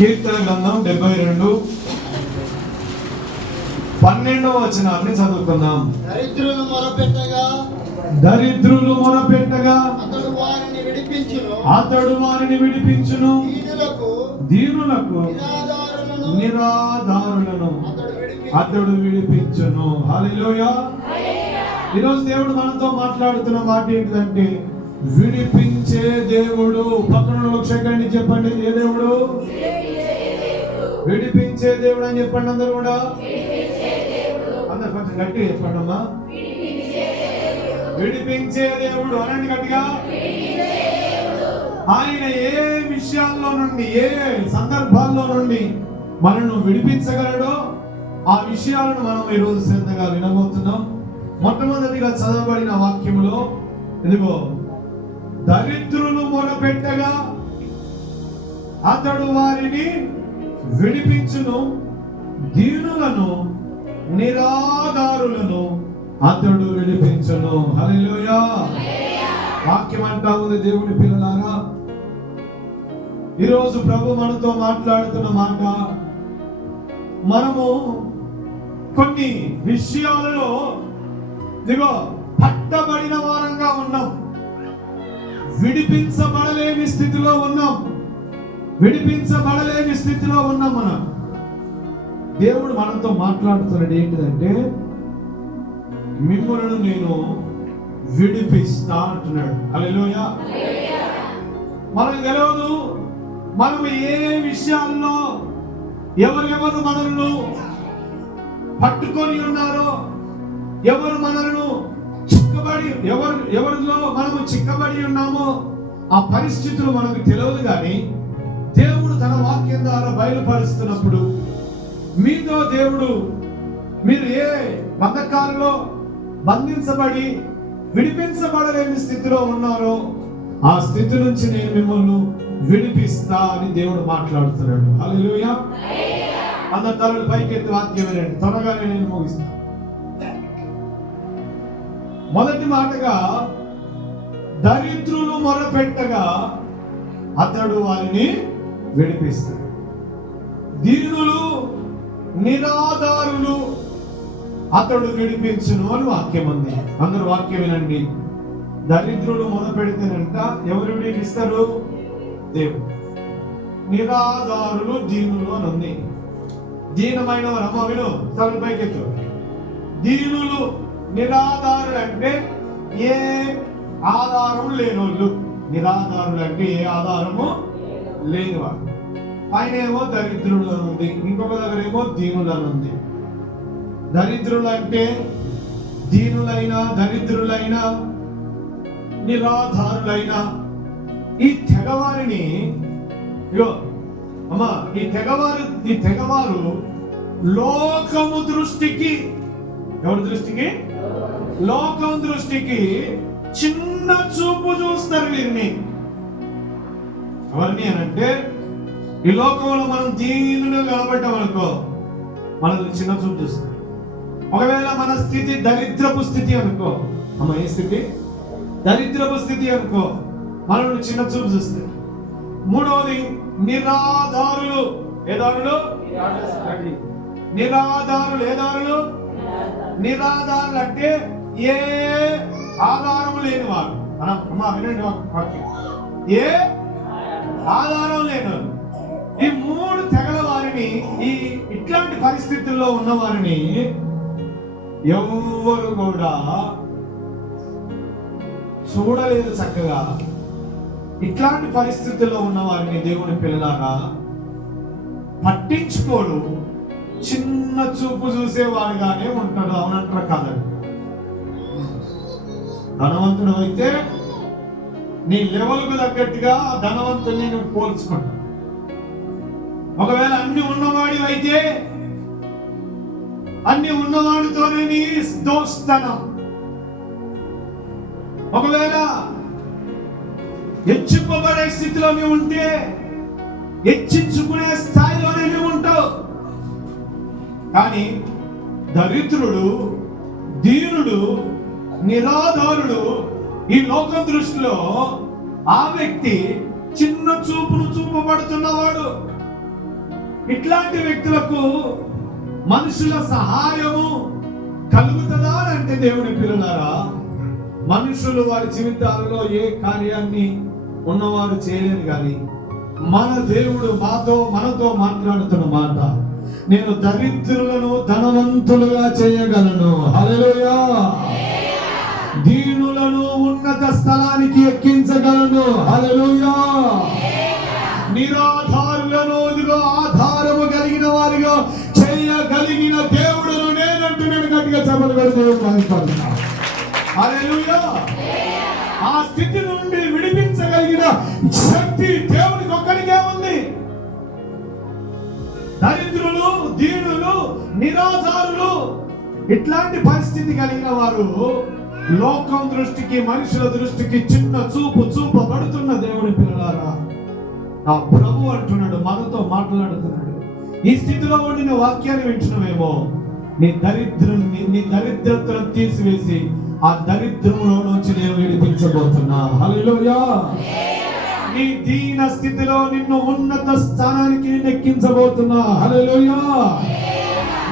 కీర్తన గ్రంథం 72:12 వచనాన్ని చదువుకుందాం. దరిద్రులు మొరపెట్టగా అతడు వారిని విడిపించును, దీనులకు నిరాధారులను అతడు విడిపించును. హల్లెలూయా. ఈరోజు దేవుడు మనతో మాట్లాడుతున్న మాట ఏంటంటే విడిపించే దేవుడు. పక్కన క్షకండి చెప్పండి, ఏ దేవుడు? విడిపించే దేవుడు అని చెప్పండి. అందరూ కూడా అందరు కొంచెం గట్టిగా చెప్పండి అమ్మా. విడిపించే దేవుడు అనండి గట్టిగా. ఆయన ఏ విషయాల్లో నుండి, ఏ సందర్భాల్లో నుండి మనల్ని విడిపించగలడో ఆ విషయాలను మనం ఈరోజు శ్రద్ధగా వినబోతున్నాం. మొట్టమొదటిగా చదవబడిన వాక్యములో ఇదిగో, దరిద్రులు మొరపెట్టగా అతడు వారిని విడిపించును, దీనులను నిరాధారులను అతడు విడిపించును. హల్లెలూయా. వాక్యం అంటా ఉంది, దేవుని పిల్లలారా, ఈరోజు ప్రభు మనతో మాట్లాడుతున్న మాట, మనము కొన్ని విషయాలలో ఇదిగో పట్టబడిన వారంగా ఉన్నాం, విడిపించబడలేని స్థితిలో ఉన్నాం, విడిపించబడలేని స్థితిలో ఉన్నాం. మనం దేవుడు మనతో మాట్లాడుతున్నాడు ఏంటిదంటే, మిమ్మల్ని నేను విడిపిస్తా అంటున్నాడు. హల్లెలూయా. మనకు తెలియదు మనం ఏ విషయాల్లో ఎవరెవరు మనల్ని పట్టుకొని ఉన్నారో, ఎవరు మనల్ని చిక్కబడి, ఎవరిలో మనము చిక్కబడి ఉన్నామో ఆ పరిస్థితులు మనకు తెలియదు. కానీ దేవుడు తన వాక్యం ద్వారా బయలుపరుస్తున్నప్పుడు మీతో దేవుడు, మీరు ఏ బంధకాలలో బంధించబడి విడిపించబడలేని స్థితిలో ఉన్నారో ఆ స్థితి నుంచి నేను మిమ్మల్ని విడిపిస్తా అని దేవుడు మాట్లాడుతున్నాడు. హల్లెలూయా. అందరు తలలు పైకెత్తి వాక్యం వినండి, త్వరగానే నేను ముగిస్తాను. మొదటి మాటగా, దరిద్రులు మొరపెట్టగా అతడు వారిని విడిపిస్తాడు, దీనులు నిరాధారులు అతడు విడిపించును అని వాక్యం ఉంది. అందరూ వాక్యం వినండి. దరిద్రులు మొదపెడితేనంట ఎవరు విడిపిస్తారు? దేవుడు. నిరాధారులు దీనులు అని ఉంది. దీనమైన వారు అమ్మ విను, తల పైకెత్తు. దీనులు నిరాధారులు అంటే ఏ ఆధారం లేనోళ్ళు. నిరాధారులు అంటే ఏ ఆధారము లేనివారు. పైన ఏమో దరిద్రులు అని ఉంది, ఇంకొక దగ్గర ఏమో దీనులు అని ఉంది. దరిద్రులు అంటే దీనులైన, దరిద్రులైన, నిరాధారులైన ఈ తెగవారిని, ఇగో అమ్మా, ఈ తెగవారు లోకము దృష్టికి, ఎవరి దృష్టికి? లోకం దృష్టికి చిన్న చూపు చూస్తారు వీరిని. ఎవరిని అనంటే, ఈ లోకంలో మనం దీనులు కనబడ్డాం అనుకో, మనల్ని చిన్న చూపు చూస్తారు. ఒకవేళ మన స్థితి దరిద్రపు స్థితి అనుకో, అమ్మ ఏ స్థితి? దరిద్రపు స్థితి అనుకో, మనల్ని చిన్న చూపు చూస్తారు. మూడవది నిరాధారులు. ఏ దారులు? నిరాధారులు. ఏ దారులు? నిరాధారులు అంటే ఏ ఆధారం లేని వారు. అమ్మా వినండి వాక్యం, ఏ ఆధారం లేని. ఈ మూడు తెగల వారిని, ఈ ఇట్లాంటి పరిస్థితుల్లో ఉన్న వారిని ఎవ్వరు కూడా చూడలేదు చక్కగా. ఇట్లాంటి పరిస్థితుల్లో ఉన్న వారిని దేవుని పిల్లలారా పట్టించుకోడు, చిన్న చూపు చూసేవాడుగానే ఉంటాడు. అవునంటారు కాదండి. ధనవంతుడు అయితే నీ లెవెల్కు తగ్గట్టుగా ధనవంతుని నువ్వు పోల్చుకుంటావు. ఒకవేళ అన్ని ఉన్నవాడి అయితే అన్ని ఉన్నవాడితోనే నీ దోస్తనం. ఒకవేళ హెచ్చింపబడే స్థితిలో నీవు ఉంటే హెచ్చించుకునే స్థాయిలోనే నీవు ఉంటావు. కానీ దరిద్రుడు, దీనుడు, నిరాధారుడు ఈ లోకం దృష్టిలో ఆ వ్యక్తి చిన్న చూపును చూపబడుతున్నవాడు. ఇట్లాంటి వ్యక్తులకు మనుషుల సహాయము కలుగుతుందా అంటే దేవుని పిల్లలారా, మనుషులు వారి జీవితాలలో ఏ కార్యాన్ని ఉన్నవారు చేయలేరు, కానీ మన దేవుడు మనతో మాట్లాడుతున్న మాట, నేను దరిద్రులను ధనవంతులుగా చేయగలను, హల్లెలూయా, దీనులను ఉన్నత స్థలానికి ఎక్కించగలను, హల్లెలూయా, నిరాధారులను ఆధారము కలిగిన వారిగా చేయగలిగిన దేవుడును నేనంటున్నాను. గట్టిగా చెప్పలు పెడుతున్నాను. హల్లెలూయా. ఆ స్థితి నుండి విడిపించగలిగిన శక్తి దేవునికి ఒక్కడికే ఉంది. దరిద్రులు, దీనులు, నిరాధారులు, ఇట్లాంటి పరిస్థితి కలిగిన వారు లోకం దృష్టికి, మనుషుల దృష్టికి చిన్న చూపబడుతున్న దేవుని పిల్లలారా, ఆ ప్రభు అంటున్నాడు, మనతో మాట్లాడుతున్నాడు. ఈ స్థితిలో ఉండిన వాక్యాన్ని వింటున్నామేమో, నీ దరిద్రతను తీసివేసి ఆ దరిద్రంలో నుంచి నేను విడిపించబోతున్నా, హల్లెలూయా. నీ దీన స్థితిలో నిన్ను ఉన్నత స్థానానికి ఎక్కించబోతున్నా, హల్లెలూయా.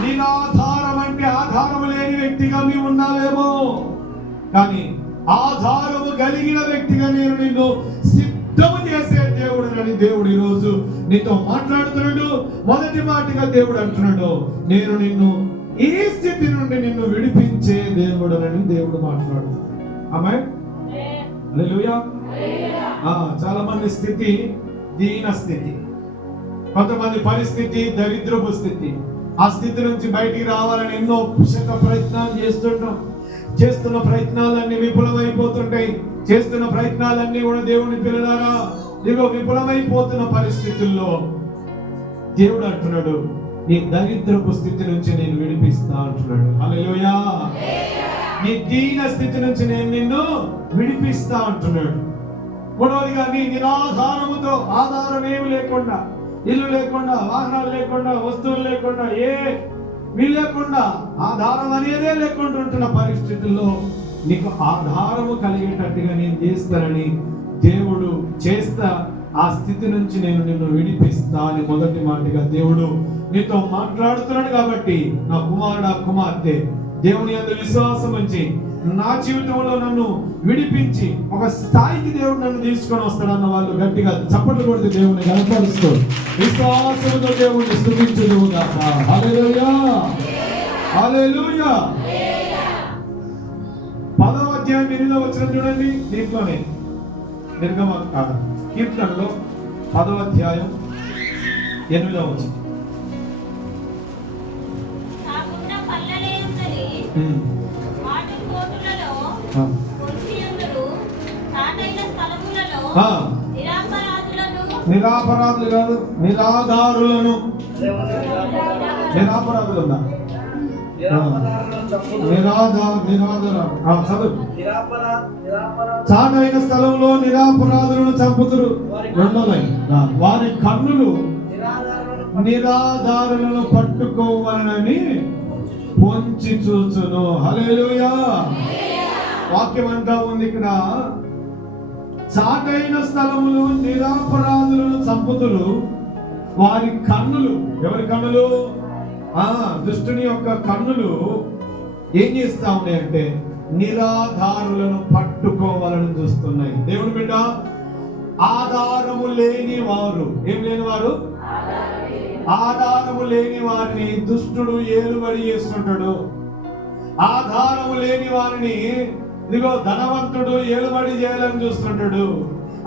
నిరాధారం అంటే ఆధారము లేని వ్యక్తిగా నీవు ఉన్నావేమో, కానీ ఆధారము కలిగిన వ్యక్తిగా నేను నిన్ను సిద్ధము చేసే దేవుడునని దేవుడు ఈరోజు నీతో మాట్లాడుతున్నాడు. మొదటి మాటగా దేవుడు అంటున్నాడు, నేను నిన్ను ఈ స్థితి నుండి నిన్ను విడిపించే దేవుడునని దేవుడు మాట్లాడుతున్నాడు. ఆమేన్, హల్లెలూయా. చాలా మంది స్థితి దీన స్థితి, కొంతమంది పరిస్థితి దరిద్రపు స్థితి. ఆ స్థితి నుంచి బయటికి రావాలని ఎన్నో ప్రయత్నాలు చేస్తున్న ప్రయత్నాలన్నీ విఫలమైపోతుంటాయి. చేస్తున్న ప్రయత్నాలన్నీ కూడా దేవుని పిల్లలారా, ఇదిగో విఫలమైపోతున్న పరిస్థితుల్లో దేవుడు అంటున్నాడు, నీ దరిద్రపు స్థితి నుంచి నేను విడిపిస్తా అంటున్నాడు, హల్లెలూయా. నీ దీన స్థితి నుంచి నేను నిన్ను విడిపిస్తా అంటున్నాడు. మూడవదిగా, నీ నిరాధారముతో, ఆధారం ఏమి లేకుండా, ఇల్లు లేకుండా, వాహనాలు లేకుండా, వస్తువులు లేకుండా, లేకుండా, ఆధారం అనేదే లేకుండా ఉంటున్న పరిస్థితుల్లో నీకు ఆధారము కలిగేటట్టుగా నేను చేస్తానని దేవుడు చేస్తా. ఆ స్థితి నుంచి నేను నిన్ను విడిపిస్తా అని మొదటి మాటగా దేవుడు నీతో మాట్లాడుతున్నాడు. కాబట్టి నా కుమారుడు, కుమార్తె, దేవుని యందు విశ్వాసం ఉంచి నా జీవితంలో నన్ను విడిపించి ఒక స్థాయికి దేవుడు నన్ను తీసుకొని వస్తాడన్న వాళ్ళు గట్టిగా చప్పట్లు కొడితే దేవుని కనపరుస్తూ విశ్వాసంతో దేవుడిని స్తుతించుదుగాక. హల్లెలూయా, హల్లెలూయా. 10వ అధ్యాయం 8వ వచనం చూడండి. దీంట్లోనే కీర్తనలో 10వ అధ్యాయం 8వ వచనం. నిరాపరాధులు కాదు, నిరాధారులను. నిరాపరాధులు ఉందా? చాటైన స్థలంలో నిరాపరాధులను చంపుతురు. వారి కన్నులు నిరాధారులను పట్టుకోవాలని పొంచి చూచును, హల్లెలూయా. వాక్యం అంటా ఉంది ఇక్కడ, చాటైన స్థలములు నిరాపరాధులను చంపుతురు. వారి కన్నులు, ఎవరి కన్నులు? దుష్టుని యొక్క కన్నులు ఏం చేస్తా ఉన్నాయంటే నిరాధారులను పట్టుకోవాలని చూస్తున్నాయి. దేవుని బిడ్డ, ఆధారము లేని వారు, ఏం లేని వారు? ఆధారము లేని వారిని దుష్టుడు ఏలుబడి చేస్తుంటాడు. ఆధారము లేని వారిని ఇదిగో ధనవంతుడు ఏలుబడి చేయాలని చూస్తుంటాడు.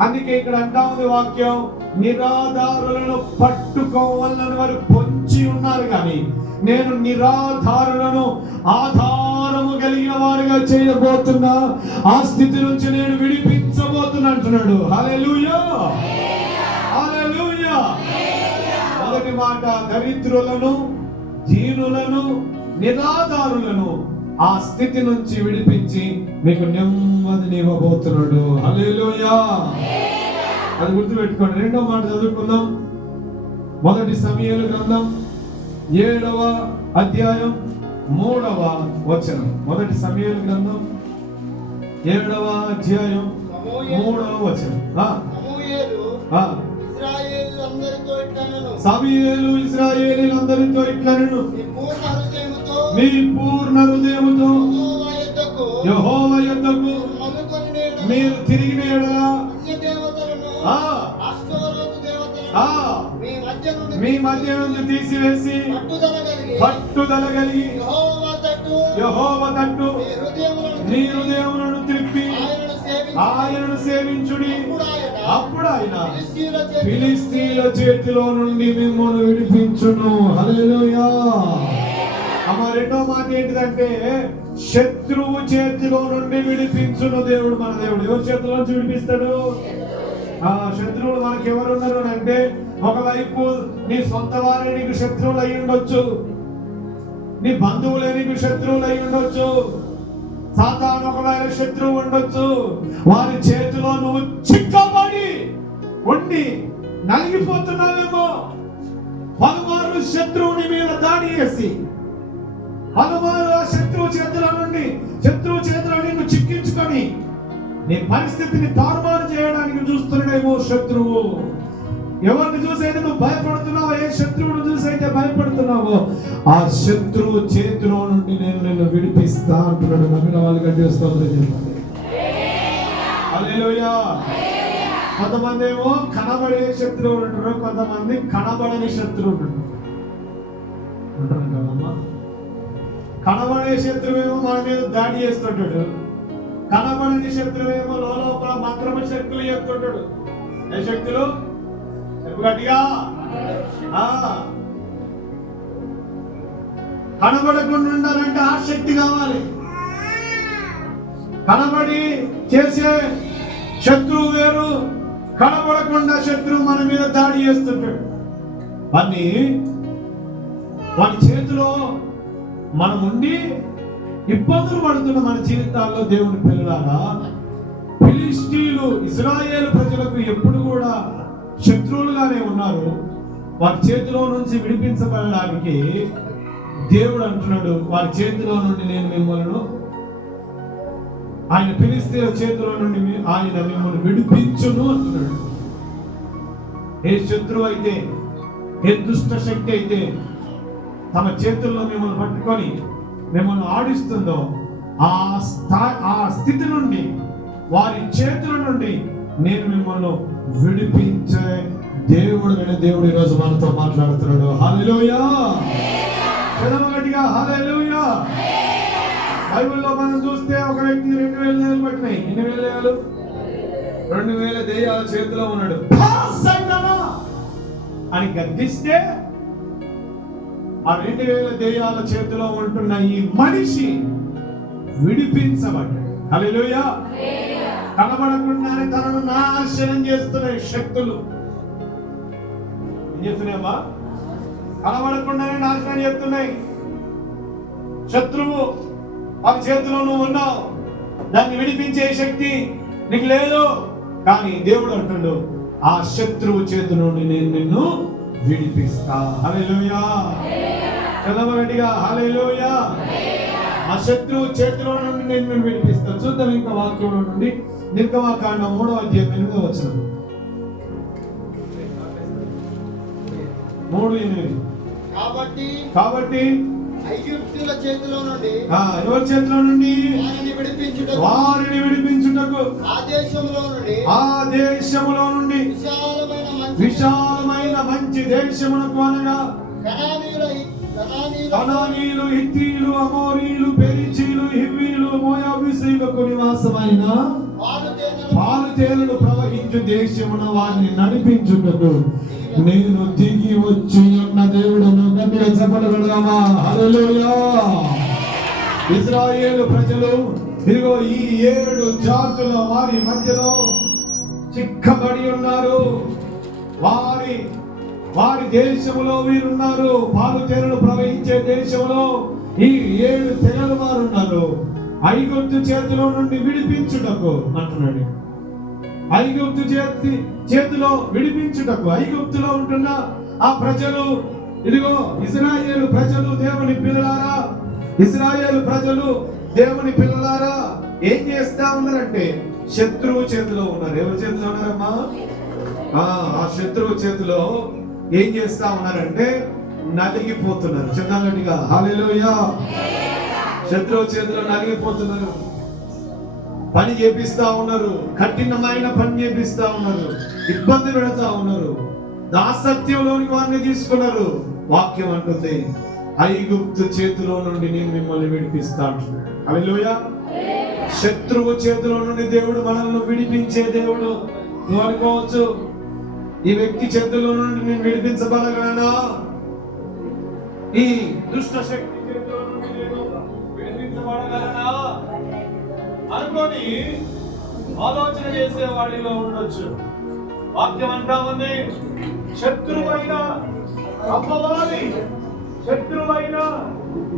అందుకే ఇక్కడ అంటా ఉంది వాక్యం, నిరాధారులను పట్టుకోవాలని వారు పొంచి ఉన్నారు, కానీ నేను నిరాధారులను ఆధారము కలిగిన వారిగా చేయబోతున్నా. ఆ స్థితి నుంచి నేను విడిపించబోతున్నా అంటున్నాడు. హల్లెలూయా, హల్లెలూయా. మొదటి మాట, దరిద్రులను, దీనులను, నిరాధారులను ఆ స్థితి నుంచి విడిపించి మీకు నెమ్మదిని ఇవ్వబోతున్నాడు. హల్లెలూయా. అది గుర్తుపెట్టుకోండి. రెండో మాట చదువుకుందాం. మొదటి సమూయేలు గ్రంథం 7వ అధ్యాయం 3వ వచనం. మొదటి సమూయేలు గ్రంథం 7వ అధ్యాయం 3వ వచనం. ఇశ్రాయేలు అందరితో సమూయేలు ఇశ్రాయేలీయులందరితో ఇట్లనెను, మీ పూర్ణ హృదయముతో యెహోవా యొద్దకు మీరు తిరిగిన యెడల మీ మధ్య నుండి తీసివేసి పట్టుదల కలిగి యెహోవా తట్టు మీ హృదయములను త్రిప్పి ఆయనను సేవించుడి. అప్పుడు ఆయన ఫిలిష్తీయుల చేతిలో నుండి మిమ్మల్ని విడిపించును. హల్లెలూయా. అమ్మ, రెండో మాట ఏంటిదంటే శత్రువు చేతిలో నుండి విడిపించును దేవుడు. మన దేవుడు ఎవరి చేతిలో నుంచి విడిపిస్తాడు? శత్రువులు మనకి ఎవరున్నారు అంటే, ఒకవైపు నీ సొంత వారే నీకు శత్రువులు అయి ఉండొచ్చు, నీ బంధువులే నీకు శత్రువులు అయి ఉండొచ్చు, సాతాను ఒకవేళ శత్రువు ఉండొచ్చు. వారి చేతిలో నువ్వు చిక్కబడి ఉండి నలిగిపోతున్నావేమో. పలుమార్లు శత్రువుని మీద దాడి చేసి పలుమార్లు ఆ శత్రువు చేతిలో నిన్ను చిక్కించుకొని నీ పరిస్థితిని తారుమారు చేయడానికి చూస్తున్నాడేమో శత్రువు. ఎవరిని చూసైతే నువ్వు భయపడుతున్నావో, ఏ శత్రువును చూసైతే భయపడుతున్నావో, ఆ శత్రువు చేతిలో నుండి నేను నిన్ను విడిపిస్తా అంటున్నాడు. నమ్మిన వాళ్ళు గట్టిస్తాను. హల్లెలూయా. కొంతమంది ఏమో కనబడే శత్రువులు ఉంటారు, కొంతమంది కనబడని శత్రువులు ఉంటారు కదమ్మా. కనబడే శత్రువేమో మన మీద దాడి చేస్తుంటాడు, కనబడని శత్రువేమో లోపల మంత్రమ శక్తులు చెప్తుంటాడు. ఏ శక్తులు? గట్టిగా. కనబడకుండా ఉండాలంటే ఆ శక్తి కావాలి. కనబడి చేసే శత్రువు వేరు, కనబడకుండా శత్రువు మన మీద దాడి చేస్తుంటాడు. వాని చేతిలో మనం ఉండి ఇబ్బందులు పడుతున్న మన జీవితాల్లో దేవుని పిల్లలారా, ఫిలిష్తీయులు ఇశ్రాయేలు ప్రజలకు ఎప్పుడు కూడా శత్రువులుగానే ఉన్నారు. వారి చేతిలో నుంచి విడిపించబడడానికి దేవుడు అంటున్నాడు, వారి చేతిలో నుండి నేను మిమ్మల్ని, ఆయన ఫిలిష్తీయుల చేతిలో నుండి ఆయన మిమ్మల్ని విడిపించును అంటున్నాడు. ఏ శత్రువు అయితే, ఏ దుష్ట శక్తి అయితే తమ చేతుల్లో మిమ్మల్ని పట్టుకొని మిమ్మల్ని ఆడిస్తుందో ఆ స్థితి నుండి, వారి చేతుల నుండి నేను మిమ్మల్ని విడిపించే దేవుడు ఈరోజు మనతో మాట్లాడుతున్నాడు. హల్లెలూయా. చదవగట్టిగా హల్లెలూయా. బైబిల్లో మనం చూస్తే ఒక వ్యక్తికి 2000 దెయ్యాలు పట్టినాయి. ఎన్ని వేల దెయ్యాలు? 2000 దెయ్యాల చేతిలో ఉన్నాడు. అని గద్దిస్తే ఆ 2000 దెయ్యాల చేతిలో ఉంటున్న ఈ మనిషి విడిపించబడ్డాడు. హల్లెలూయా. కనబడకుండానే తనను నాశనం చేస్తున్నాయి శక్తులు. ఏం చేస్తున్నాయమ్మా? కనబడకుండానే నాశనం చేస్తున్నాయి. శత్రువు ఆ చేతిలో నువ్వు ఉన్నావు, దాన్ని విడిపించే శక్తి నీకు లేదు. కానీ దేవుడు అంటున్నాడు, ఆ శత్రువు చేతి నుండి నేను నిన్ను విడిపిస్తా. హల్లెలూయా. చదవగట్టిగా హల్లెలూయా. ఆ శత్రువు చేతిలో నుండి నేను విడిపిస్తా. చూద్దాం ఇంకా వాక్యంలో నుండి నిర్గమకాండం 3వ అధ్యాయం 8వ వచనం. 3:8. కాబట్టి ఐగుప్తుల చేతిలో నుండి ఎవరి చేతిలో నుండి? వారిని విడిపించుటకు ఆ దేశములో నుండి విశాలమైన మంచి దేశమునకు, అనగా కనానీయులు, హిత్తీయులు, అమోరీయులు, పెరిజీలు, హివ్వీలు, మోయాబీయులకు నివాసమైన పాలు తేనెలు ప్రవహించు దేశమున వారిని నడిపించుటకు నేను దిగి వచ్చి ఉన్న దేవుడును. గట్టిగా చెప్పగలమా? హల్లెలూయా. ఇశ్రాయేలు ప్రజలు ఇదిగో ఈ 7 జాతుల వారి మధ్యలో చిక్కబడి ఉన్నారు. వారి దేశంలో వీరున్నారు. పాలు తేనెలు ప్రవహించే దేశంలో ఈ 7 తెగల వారు ఉన్నారు. ఐగుప్తు చేతిలో నుండి విడిపించుటకు అంటున్నాడు. ఐగుప్తు చేతిలో విడిపించుటకు, ఐగుప్తులో ఉంటున్న ఆ ప్రజలు, ఇదిగో ఇశ్రాయేలు ప్రజలు దేవుని పిల్లలారా, ఇశ్రాయేలు ప్రజలు దేవుని పిల్లలారా ఏం చేస్తా ఉన్నారంటే శత్రువు చేతిలో ఉన్నారు. ఎవరి చేతిలో ఉన్నారమ్మా? ఆ శత్రువు చేతిలో ఏం చేస్తా ఉన్నారంటే నలిగిపోతున్నారు. చిన్నగా హల్లెలూయా. శత్రువు చేతిలో నలిగిపోతున్నారు. పని చేపిస్తా ఉన్నారు, కఠినమైన పని చేపిస్తా ఉన్నారు, ఇబ్బంది పెడతా ఉన్నారు, దాసత్యంలోనికి వారిని తీసుకున్నారు. వాక్యం అంటుంది, ఐగుప్తు చేతిలో నుండి నేను మిమ్మల్ని విడిపిస్తాను. హల్లెలూయా. శత్రువు చేతిలో నుండి దేవుడు మనల్ని విడిపించే దేవుడు. నువ్వు అనుకోవచ్చు, ఈ వ్యక్తి చేతిలో నుండి నేను విడిపించబడగలనా, ఈ దుష్ట శక్తి చేతిలో నుండి నేను విడిపించబడగలనా అనుకొని ఆలోచన చేసే వాడిలో ఉండొచ్చు. వాక్యం అంటా ఉంది, శత్రువైన అపవాది, శత్రువైన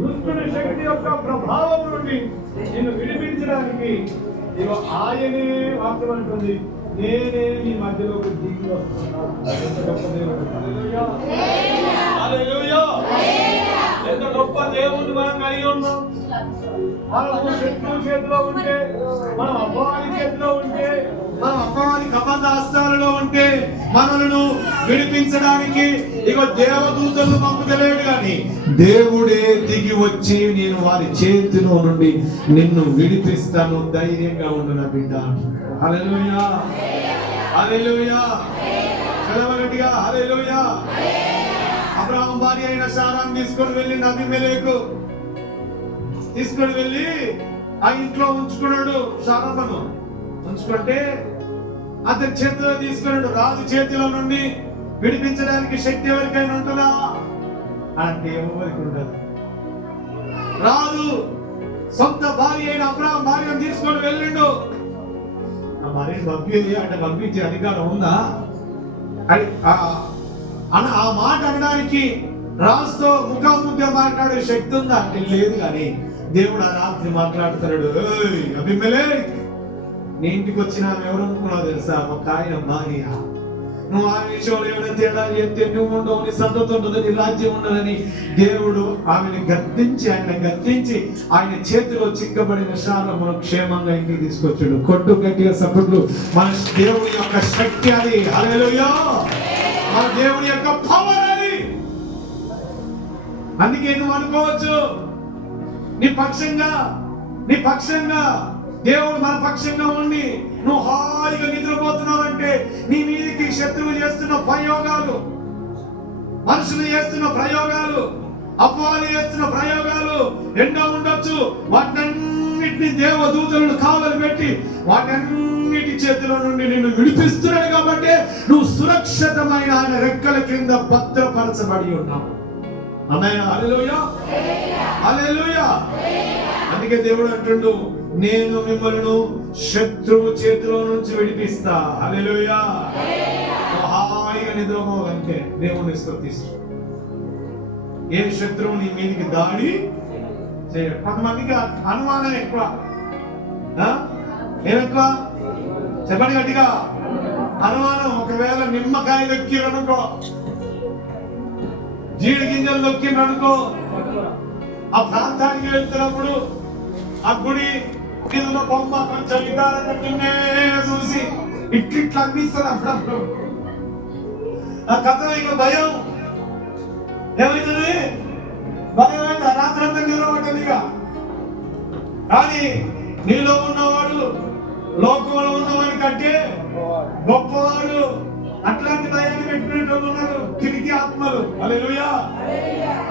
దుష్టుని శక్తి యొక్క ప్రభావం నుండి నిన్ను విడిపించడానికి ఇగో ఆయనే, వాక్యం అంటుంది, నేనే నీ మధ్యలోకి దిగి వస్తున్నాను. ఎంత గొప్ప దేవుడిని మనం కలిగి ఉన్నాం. మనము శత్రువు చేతిలో ఉంటే, మనం అపవాది చేతిలో ఉంటే, మనం అపవాది కబంధాస్తాలలో ఉంటే మనలను విడిపించడానికి ఇగో దేవదూతలు పంపుతలేడు కానీ దేవుడే దిగి వచ్చి నేను వారి చేతిలో నుండి నిన్ను విడిపిస్తాను, ధైర్యంగా ఉండు నా బిడ్డ. హల్లెలూయా, హల్లెలూయా. చదవగట్టిగా హల్లెలూయా. అబ్రాహాము భార్య అయిన శారాను తీసుకొని వెళ్ళి అబీమెలెకు తీసుకొని వెళ్ళి ఆ ఇంట్లో ఉంచుకున్నాడు. శారాను ఉంచుకుంటే అతని చేతిలో తీసుకున్నాడు. రాజు చేతిలో నుండి విడిపించడానికి శక్తి ఎవరికైనా ఉంటుందా అంటే ఎవరికి ఉండదు. రాజు సొంత భార్య అయిన అబ్రాహాము భార్యను తీసుకొని వెళ్ళిండు. ఆ భార్యను పంపింది అంటే పంపించే అధికారం ఉందా అని ఆ మాట అనడానికి రాజుతో ముఖాముఖిగా మాట్లాడే శక్తి ఉందా అంటే లేదు. కానీ దేవుడు ఆ రాత్రి మాట్లాడుతున్నాడు, అబీమెలెకు నీ ఇంటికి వచ్చిన ఎవరు అనుకున్నావు తెలుసా, ఒక ఆయన భార్య. నువ్వు ఆ విషయంలో ఏమైనా తేడా చేస్తే నువ్వు ఉండవు, నీ సంతతి ఉండదు, నీ రాజ్యం ఉండదని దేవుడు ఆమెను గద్దించి ఆయన చేతిలో చిక్కబడిన శారమును క్షేమంగా ఇంటికి తీసుకొచ్చాడు. కొట్టు గట్టిగా సపోర్ట్లు. మన దేవుడి యొక్క శక్తి అది. హల్లెలూయా. మన దేవుడి యొక్క పవర్ అది. అందుకే నువ్వు అనుకోవచ్చు, నీ పక్షంగా దేవుడు మన పక్షంగా ఉండి నువ్వు హాయిగా నిద్రపోతున్నావంటే నీ మీదకి శత్రువు చేస్తున్న ప్రయోగాలు, మనుషులు చేస్తున్న ప్రయోగాలు, అపవాది చేస్తున్న ప్రయోగాలు ఎన్నో ఉండొచ్చు. వాటన్నిటిని దేవదూతలను కావలి పెట్టి వాటన్నిటి చేతిలో నుండి నిన్ను విడిపిస్తున్నాడు కాబట్టి నువ్వు సురక్షితమైన ఆయన రెక్కల క్రింద భద్రపరచబడి ఉన్నావు. ఆమేన్. హల్లెలూయా, హల్లెలూయా. అందుకే దేవుడు అంటుండు, నేను మిమ్మల్ని శత్రువు చేతిలో నుంచి విడిపిస్తా. హల్లెలూయా. హాయిగా నిద్రపోగలిగితే దేవుని స్తుతిస్తూ ఏ శత్రువు నీ మీదకి దాడి చేయడు. కొంతమందికి అనుమానం ఎక్కువ. ఏమెక్కువ చెప్పండి గట్టిగా. అనుమానం. ఒకవేళ నిమ్మకాయ దొక్కిరనుకో, జీడి గింజలు దొక్కిరనుకో, ఆ ప్రాంతానికి వెళ్తున్నప్పుడు ఆ గుడి మీద ఉన్న బొమ్మ కొంచెం విధానట్టునే చూసి ఇట్లా అనిపిస్తుంది. అప్పుడప్పుడు ఆ కథ ఇక భయం ఏమైతుంది, భయం అయితే రాత్రంతా నిలబడ్డది. ఇక కానీ నీలో ఉన్నవాడు లోకంలో ఉన్నవాడి కంటే గొప్పవాడు. అట్లాంటి భయాన్ని పెట్టుకునేటోళ్ళు ఉన్నారు, తిరిగి ఆత్మలు. హల్లెలూయా.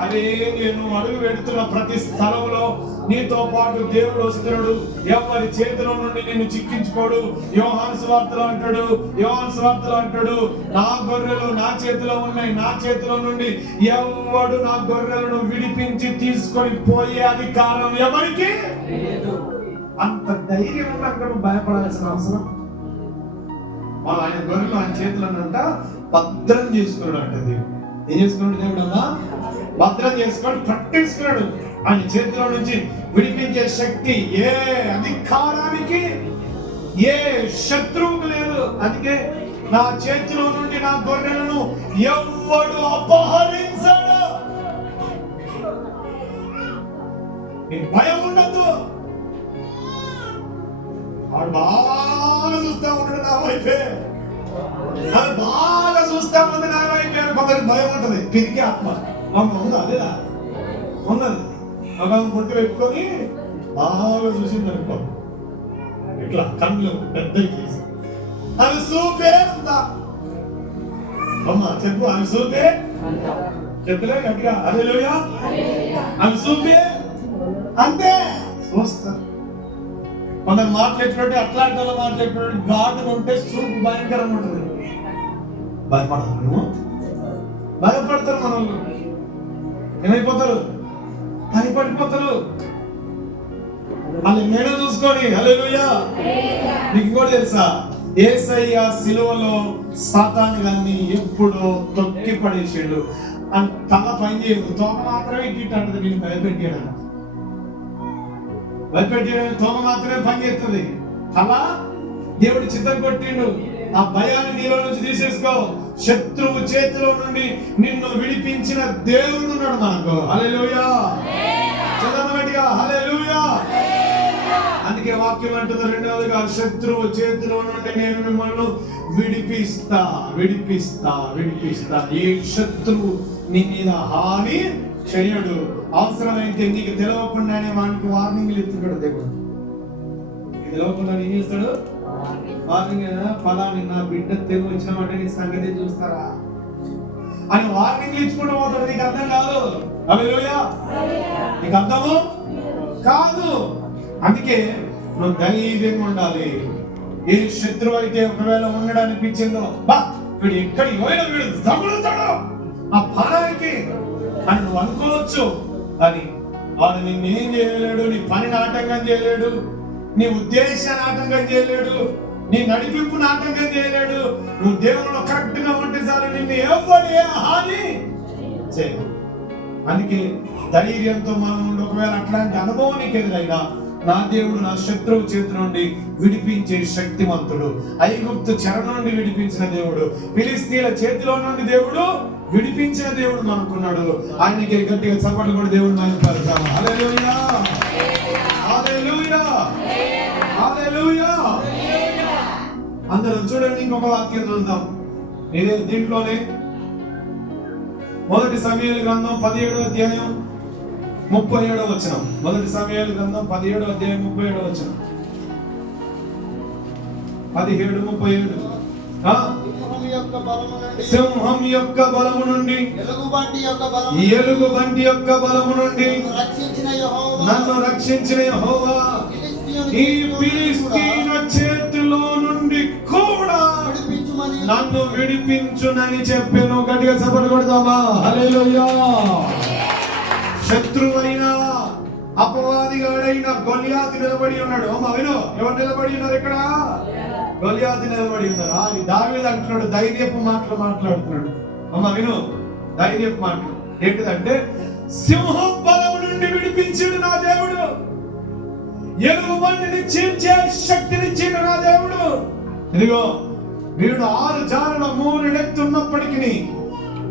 అదే నేను అడుగు పెడుతున్న ప్రతి స్థలంలో నీతో పాటు దేవుడు వస్తున్నాడు. ఎవరి చేతిలో నుండి నిన్ను చిక్కించుకోడు. యోహాను సువార్తలో అంటాడు, నా గొర్రెలు నా చేతిలో ఉన్నాయి, నా చేతిలో నుండి ఎవడు నా గొర్రెలను విడిపించి తీసుకొని పోయే అధికారం ఎవరికి లేదు. అంత ధైర్యం ఉన్నప్పుడు భయపడాల్సిన అవసరం. ఆయన గొర్రెలు ఆయన చేతులనంట భద్రం చేసుకున్నాడు అంట. ఏం చేసుకున్నాడు దేవుడు అలా? భద్రం చేసుకొని పట్టేసుకున్నాడు. ఆయన చేతిలో నుంచి విడిపించే శక్తి ఏ అధికారానికి, ఏ శత్రువుకు లేదు. అందుకే నా చేతిలో నుండి నా గొర్రెలను ఎవడు అపహరించాడు. భయం ఉండదు. వాడు బాగా చూస్తా ఉంటాడు నా వైపే, బాగా చూస్తా ఉంది నా వైపే. కొంత అందరికి భయం ఉంటుంది. పిరికి ఆత్మ ఉందా లేదా? ఉన్నది. ఒక పొట్టు పెట్టుకొని బాగా చూసింది అనుకో, ఇట్లా కళ్ళు పెద్ద చేసి అవి చూపే అంతా. అమ్మ చెప్పు, అవి చూపే చెప్పులే గట్టిగా హల్లెలూయా. అవి చూపే అంతే చూస్తారు. కొందరు మాట్లాడేటట్టు అట్లాంటి వాళ్ళు మాట్లాడేటట్టు ఘాటుగా ఉంటే సూప్ భయంకరంగా ఉంటుంది. భయపడతారు, భయపడతారు. మన వాళ్ళు ఏమైపోతారు? భయపడిపోతారు. వాళ్ళు నేను చూసుకొని హల్లెలూయా. నీకు కూడా తెలుసా, యేసయ్య సిలువలో సాతాను గాన్ని ఎప్పుడో తొక్కి పడేసాడు. తల పని చేయదు, తోక మాత్రమే ఇటు అంటది. నేను భయపెట్టాడు, భయపెట్టాడు. తోక మాత్రమే పని చేస్తుంది. తల దేవుడు చిత్తం కొట్టిండు. ఆ భయాన్ని నీలో నుంచి తీసేసుకో. శత్రువు చేతిలో నుండి నిన్ను విడిపించిన దేవుడు ఉన్నాడు మనకు. హల్లెలూయా. చదవబడిగా హల్లెలూయా. అందుకే వాక్యం అంటుంది రెండవదిగా, శత్రువు చేతిలో నుండి నేను మిమ్మల్ని విడిపిస్తా విడిపిస్తా విడిపిస్తా. ఏ శత్రువు నీ మీద హాని చేయడు. అవసరమైతే నీకు తెలియకుండానే వానికి వార్నింగ్లు ఇస్తున్నాడు దేవుడు. తెలియకుండా ఏం చేస్తాడు? వార్నింగ్. ఫలాని నా బిడ్డ తెలుగు వచ్చినామంటే నీ సంగతి చూస్తారా అని వార్నింగ్లు ఇచ్చుకుంటూ పోతాడు. నీకు అర్థం కాదు. హల్లెలూయా. నీకు అర్థము కాదు. అందుకే నువ్వు ధైర్యంగా ఉండాలి. ఏ శత్రువు అయితే ఒకవేళ ఉండడానిపించిందో, బా వీడు ఎక్కడికి పోయినా వీడు తగులుతాడు ఆ ఫలానికి అని నువ్వు అనుకోవచ్చు. కానీ వాడు నిన్నేం చేయలేడు, నీ పనిని ఆటంకం చేయలేడు, నీ ఉద్దేశాన్ని ఆటంకం చేయలేడు, నీ నడిపింపుని ఆటంకం చేయలేడు. నువ్వు దేవుళ్ళు కరెక్ట్ గా ఉంటే చాలు, నిన్ను ఎవరు ఏ హాని చేయడు. అందుకే ధైర్యంతో మనం ఒకవేళ అట్లాంటి అనుభవం నీకు ఎదురైనా, నా దేవుడు నా శత్రువు చేతి నుండి విడిపించే శక్తిమంతుడు. ఐగుప్తు చెర నుండి విడిపించిన దేవుడు, ఫిలిస్తీన్ల చేతిలో నుండి దేవుడు విడిపించిన దేవుడు మనకున్నాడు. ఆయనకి గట్టిగా చప్పట్లు కూడా దేవుడు మహిమపరుద్దాం. హల్లెలూయా, హల్లెలూయా, హల్లెలూయా. అందరం చూడండి, ఇంకొక వాక్యం చూద్దాం. ఇదే దీంట్లోనే మొదటి సమూయేలు గ్రంథం 17వ అధ్యాయం 37వ వచనం. మొదటి సమూయేలు గ్రంథం 17వ అధ్యాయం 37వ వచనం. 17:37. సింహం యొక్క బలము నుండి, ఎలుగుబంటి యొక్క బలము నుండి నన్ను రక్షించిన యెహోవా ఈ ఫిలిష్తీయుల చేతిలో నుండి కూడా నన్ను విడిపించునని చెప్పాను. గట్టిగా చప్పట్లు కొడదామా? హల్లెలూయా. శత్రువైన అపవాదిగాడైన గొలియాతు నిలబడి ఉన్నాడు. అమ్మ విను, ఎవరు నిలబడి ఉన్నారు ఇక్కడ? గొలియాతు నిలబడి ఉన్నారు. దావీదు అంటున్నాడు, ధైర్యపు మాటలు మాట్లాడుతున్నాడు. అమ్మ విను, ధైర్యపు మాటలు ఏంటిదంటే, సింహం బలము నుండి విడిపించాడు నా దేవుడు, ఎలుగుబంటిని చీల్చే శక్తినిచ్చాడు నా దేవుడు. ఇదిగో వీడు 6 జానుల మూరెడెత్తున్నప్పటికీ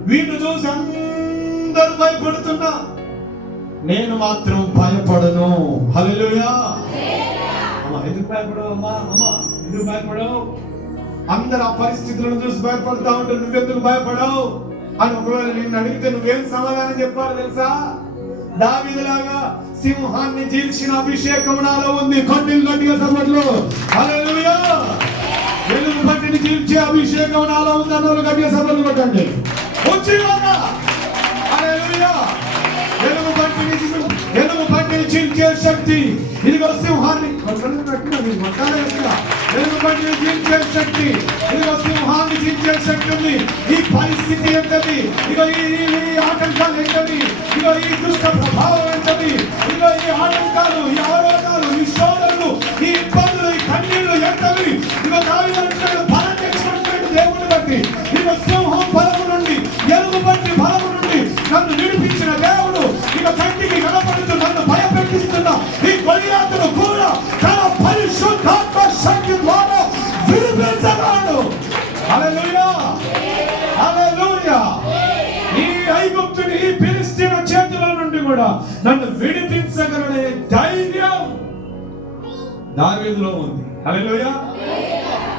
వీడు చూసి అందరూ భయపడుతున్నా, నేను మాత్రం భయపడను. హల్లెలూయా. అమ్మా ఎందుకు భయపడవు? అమ్మా ఎందుకు భయపడవు? అందరు ఆ పరిస్థితులను చూసి భయపడతా ఉంటే నువ్వెందుకు భయపడవు అని ఒకవేళ నిన్ను అడిగితే నువ్వేం సమాధానం చెప్పాలి తెలుసా? దావీదులాగా సింహాన్ని చీల్చిన అభిషేకం నాలో ఉంది. కొట్టిల్ గట్టిగా చప్పట్లు. హల్లెలూయా. ఎలుగుబంటిని చీల్చే అభిషేకం నాలో ఉంది అన్న గట్టిగా చప్పట్లు కొట్టండి. వచ్చిందా? హల్లెలూయా. ఎలుగుబంటిని చీల్చే శక్తి, ఇదిగో సింహాన్ని ఎలుగుబంటిని చీల్చే శక్తి, ఇదిగో సింహాన్ని చీల్చే శక్తి ఉంది. ఈ పరిస్థితి ఏంటది? ఇదిగో ఈ ఆటంకాలు ఏంటది? ఇదిగో ఈ దుష్ట ప్రభావం ఏంటది? ఇదిగో ఈ ఆటంకాలు, ఈ అవరోధాలు, ఈ శోధనలు, ఈ ఇబ్బందులు, ఈ కన్నీళ్లు ఏంటవి? ఇదిగో దావీదు బలం తెచ్చినటువంటి దేవుని బట్టి, ఇదిగో సింహం బలము నుండి, ఎలుగుబంటి బలము నుండి నన్ను విడిపించిన దేవుడు, ఇక కంటికి కనపడుతూ నన్ను భయపెట్టిస్తున్న ఈ గొలియాతును కూడా తన పరిశుద్ధాత్మ శక్తి ద్వారా విడిపించగలడు. హల్లెలూయా, హల్లెలూయా. ఈ ఐగుప్తుని, ఈ ఫిలిష్తీయుల చేతుల నుండి కూడా నన్ను విడిపించగలనే ధైర్యం దావీదులో ఉంది. హల్లెలూయా.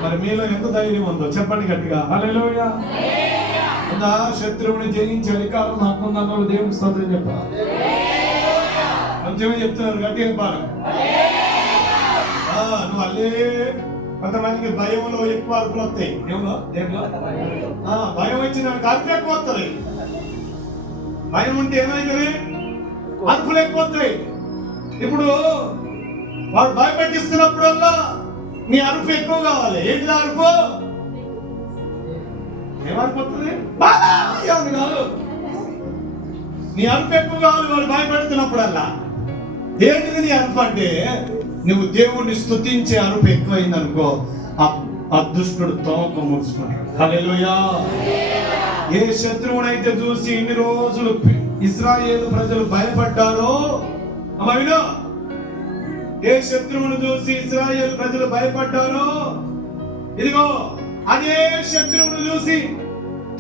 మరి మీలో ఎంత ధైర్యం ఉందో చెప్పండి గట్టిగా. హల్లెలూయా. ఉందా? శత్రువుని జయించే అధికారం నాకున్న వాళ్ళు దేవుని స్తోత్రం చెప్పాలి. కొంచెమే చెప్తున్నారు, గట్టిగా చెప్పాలి. నువ్వు అల్లే కొంతమందికి భయంలో ఎక్కువ అరుపులు వస్తాయి. దేవులో భయం వచ్చిన అరుపు ఎక్కువ వస్తుంది. భయం ఉంటే ఏమైతుంది? అరుపులు ఎక్కువ వస్తాయి. ఇప్పుడు వాడు భయపెట్టిస్తున్నప్పుడల్లా నీ అరుపు ఎక్కువ కావాలి. ఏంటి అరుపు? ఏమనుకుంటుంది? కాదు, నీ అరుపు ఎక్కువ కావాలి. వాడు భయపెడుతున్నప్పుడల్లా ఏంటిది నీ అరుపు అంటే, నువ్వు దేవుణ్ణి స్తుతించే అరుపు ఎక్కువైంది అనుకో, ఆ దుష్టుడు తోక ముడుచుకుంటాడు. హల్లెలూయా. ఏ శత్రువునైతే చూసి ఇన్ని రోజులు ఇశ్రాయేలు ప్రజలు భయపడ్డారో, అమ్మా విను, ఏ శత్రువును చూసి ఇశ్రాయేలు ప్రజలు భయపడ్డారో, ఇదిగో అదే శత్రువును చూసి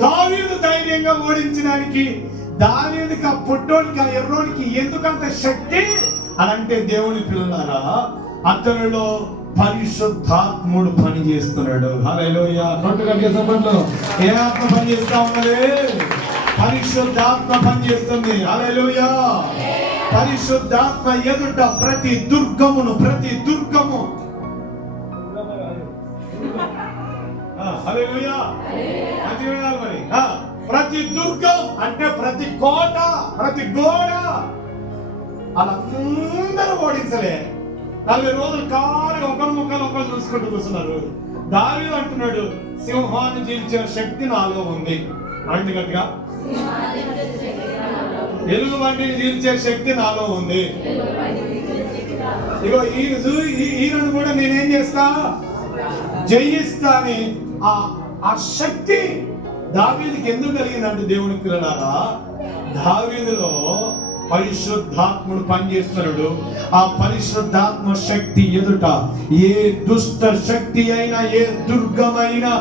దావీదు ధైర్యంగా ఓడించడానికి, దావీదుకి ఆ పుట్టోనికి ఆ ఎర్రోనికి ఎందుకంత శక్తి అనంటే, దేవుని పిల్లలారా, అతనిలో పరిశుద్ధాత్ముడు పని చేస్తున్నాడు. హల్లెలూయా. ఏ ఆత్మ పని చేస్తా ఉన్నది? పరిశుద్ధాత్మ పని చేస్తుంది. హల్లెలూయా. పరిశుద్ధాత్మ ఎదుట ప్రతి దుర్గము హల్లెలూయా. మరి ప్రతి దుర్గం అంటే ప్రతి కోట, ప్రతి గోడ వాళ్ళందరూ ఓడించలే. 40 రోజులు కారుగా ఒకరు చూసుకుంటూ కూర్చున్నారు. దావీదు అంటున్నాడు, సింహాన్ని చీల్చే శక్తి నాలో ఉంది. అంటే గట్టిగా, ఎలుగు బండిని చీల్చే శక్తి నాలో ఉంది. ఇగో ఈయనను కూడా నేనేం చేస్తా? జయిస్తా అని ఆ శక్తి దావీదుకి ఎందుకు కలిగిందంటే, దేవుని పిల్లలారా, దావీదులో పరిశుద్ధాత్ముడు పనిచేస్తున్నాడు. ఆ పరిశుద్ధాత్మ శక్తి ఎదుట ఏ దుష్ట శక్తి అయినా, ఏ దుర్గమైనా,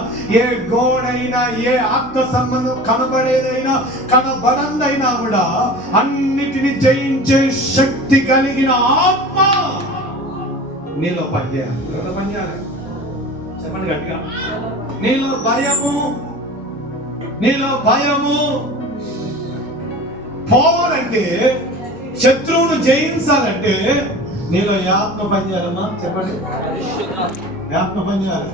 ఏ గోడైనా, ఏ ఆత్మ సంబంధం కనబడేదైనా కనబడందైనా కూడా అన్నిటిని జయించే శక్తి కలిగిన ఆత్మ నీలో పనిచేయాలి. చెప్పండి గట్టిగా. నీలో భయము పోవాలంటే, శత్రువును జయించాలంటే నీలో ఆత్మ పనిచేయాలమ్మా. చెప్పండి, ఆత్మ పనిచేయాలి.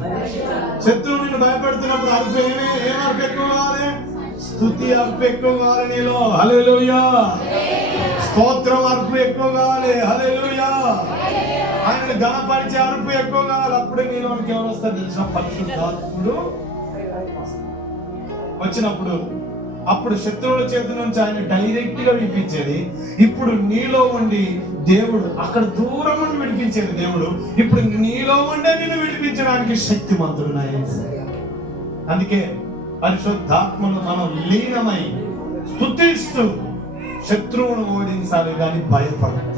శత్రువు నిన్ను భయపెడుతున్నప్పుడు అరుపు ఏం అరుపు ఎక్కువ కావాలి? స్తుతి అరుపు ఎక్కువ కావాలి నీలో. హల్లెలూయా. స్తోత్రం అరుపు ఎక్కువ కావాలి. హల్లెలూయా. ఆయన ఘనపరిచే అరుపు ఎక్కువ కావాలి. అప్పుడే నీలోనికి ఎవరు వస్తారు తెలిసిన? పరిశుద్ధాత్ముడు వచ్చినప్పుడు అప్పుడు శత్రువుల చేతి నుంచి ఆయన డైరెక్ట్ గా విడిపించేది. ఇప్పుడు నీలో ఉండి దేవుడు, అక్కడ దూరం నుండి విడిపించేది దేవుడు, ఇప్పుడు నీలో ఉండే నిన్ను విడిపించడానికి శక్తిమంతుడు నా యేసయ్య. అందుకే పరిశుద్ధాత్మను మనం లీనమై స్తుతిస్తూ శత్రువును ఓడించాలి, కానీ భయపడదు.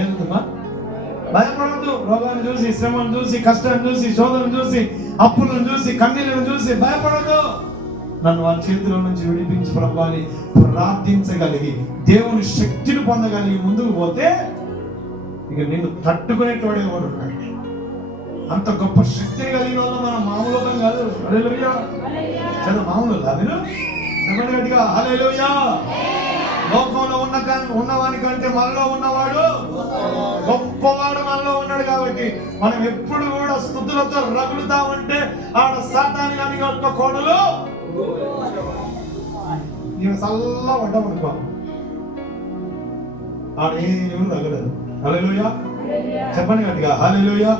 ఏంటమ్మా? భయపడద్దు. రోగాన్ని చూసి, శ్రమను చూసి, కష్టాన్ని చూసి, శోధనను చూసి, అప్పులను చూసి, కన్నీళ్లను చూసి భయపడద్దు. నన్ను వారి చేతిలో నుంచి విడిపించి ప్రభువాని ప్రార్థించగలిగి దేవుని శక్తిని పొందగలిగి ముందుకు పోతే ఇక నిన్ను తట్టుకునేటోడే వాడు ఉన్నాడు. అంత గొప్ప శక్తిని కలిగిన వాళ్ళు మనం మామూలుగా కాదు. హల్లెలూయా. చాలా మామూలు మీరు చెప్పండి గట్టిగా. హల్లెలూయా. లోకంలో ఉన్నవానికంటే మనలో ఉన్నవాడు గొప్పవాడు మనలో ఉన్నాడు. కాబట్టి మనం ఎప్పుడు కూడా స్తుతులతో రగులుతా ఉంటే ఆడ సాతాను కానీ యొక్క కోడలు నేను చల్ల పడ్డామనుకో, ఆడేమీ తగ్గలేదు. హల్లెలూయా. చెప్పండి గట్టిగా. హల్లెలూయా.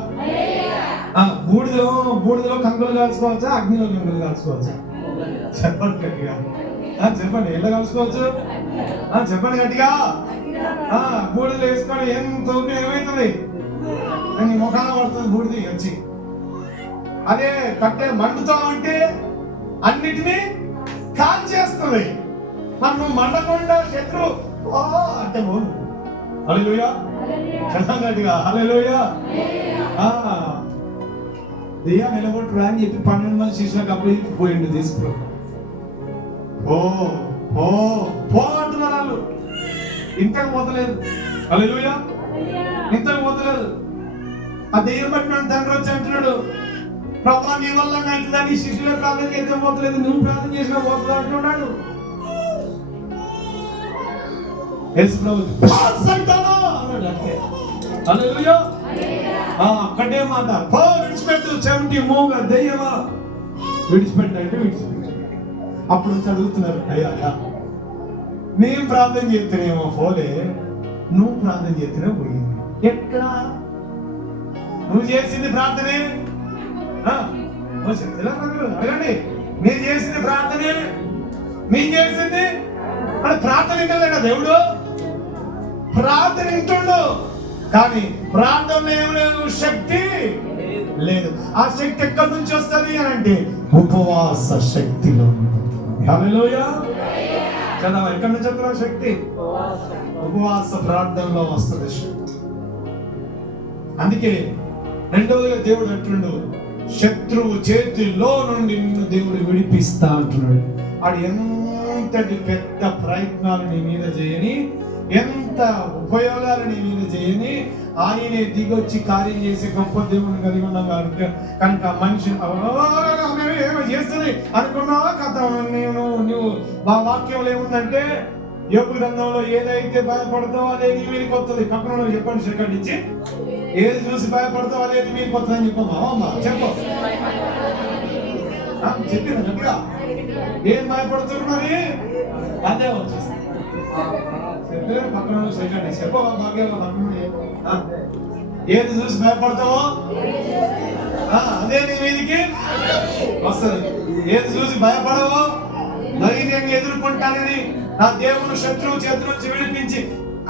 బూడిదలో కంకులు కాల్చుకోవచ్చా? అగ్నిలో కంకులు కాల్చుకోవచ్చా? చెప్పండి గట్టిగా. చెప్పండి, ఎలా కలుసుకోవచ్చు? చెప్పండి గట్టిగా. బూడిదలు వేసుకొని ఎంత ఏమవుతుంది? నీ ముఖాన పడుతుంది బూడిది వచ్చి. అదే కట్టే మండుతా ఉంటే అన్నిటినీ కాల్చేస్తుంది. మనం మండకుండా శత్రు అంటే పోదు. హల్లెలూయా. గట్టిగా. హల్లెలూయా. దెయ్యా నిలబొట్టురా అని చెప్పి 12 మంది శిష్యులకు అప్పుడు పోయిండు తీసుకురా. పో అంటున్నారు వాళ్ళు. ఇంతకు పోతలేదు. హల్లెలూయా. ఇంతకు పోతలేదు. ఆ దెయ్యం పట్టిన తండ్రి వచ్చి అంటున్నాడు, ప్రభా నీ వల్ల నాకు నీ శిష్యుల ప్రార్థన చేస్తే పోతలేదు, నువ్వు ప్రార్థన చేసినా పోతుంది అంటున్నాడు. అక్కడే మాట విడిచిపెట్టు, చెవిటి మోగ దెయ్యమా విడిచిపెట్టంటే విడిచిపెట్టు. అప్పుడు చదువుతున్నారు, అయ్యా నేను ప్రార్థన చేస్తేనేమో పోలే, నువ్వు ప్రార్థన చేస్తేనే పోయింది. ఎట్లా నువ్వు చేసింది ప్రార్థనే? అడగండి, నేను చేసింది ప్రార్థనే, నేను చేసింది అంటే ప్రార్థన వింటలేడా దేవుడు? ప్రార్థన వింటుండు, కానీ ప్రార్థన ఏం లేదు, శక్తి లేదు. ఆ శక్తి ఎక్కడి నుంచి వస్తుంది అని అంటే ఉపవాస శక్తిలో. హల్లెలూయా. కదా, ఎక్కడి నుంచి వస్తున్న శక్తి? ఉపవాస ప్రార్థనలో వస్తుంది శక్తి. అందుకే రెండవదిగా దేవుడు అంటుండు, శత్రువు చేతిలో నుండి నిన్ను దేవుడు విడిపిస్తా అంటున్నాడు. ఆడు ఎంతటి పెద్ద ప్రయత్నాలు నీ మీద చేయని, ఎంత ఉపయోగాలు నీ మీద చేయని, ఆయనే దిగొచ్చి కార్యం చేసి గొప్ప దేవుని కలిగి ఉన్నాం కనుక మనిషి ఏమో చేస్తుంది అనుకున్నావా? కథ నువ్వు వాక్యంలో ఏముందంటే, యోబు గ్రంథంలో ఏదైతే భయపడతావో అదే నీ మీదకి వస్తుంది. పక్కన చెప్పండి, సెకండ్ ఇచ్చి, ఏది చూసి భయపడతావో అదేది మీదకి వస్తుంది అని చెప్పమ్మా. అమ్మా చెప్పు, చెప్పిన గట్టిగా. ఏం భయపడుతున్నది అదే వచ్చేస్తుంది. పక్కన సెకండ్ చెప్పు, ఏది చూసి భయపడతావో అదే నీ మీదికి వస్తుంది. ఏది చూసి భయపడవో ధైర్యంగా ఎదుర్కొంటానని నా దేవుని శత్రువు చేతి నుంచి విడిపించి,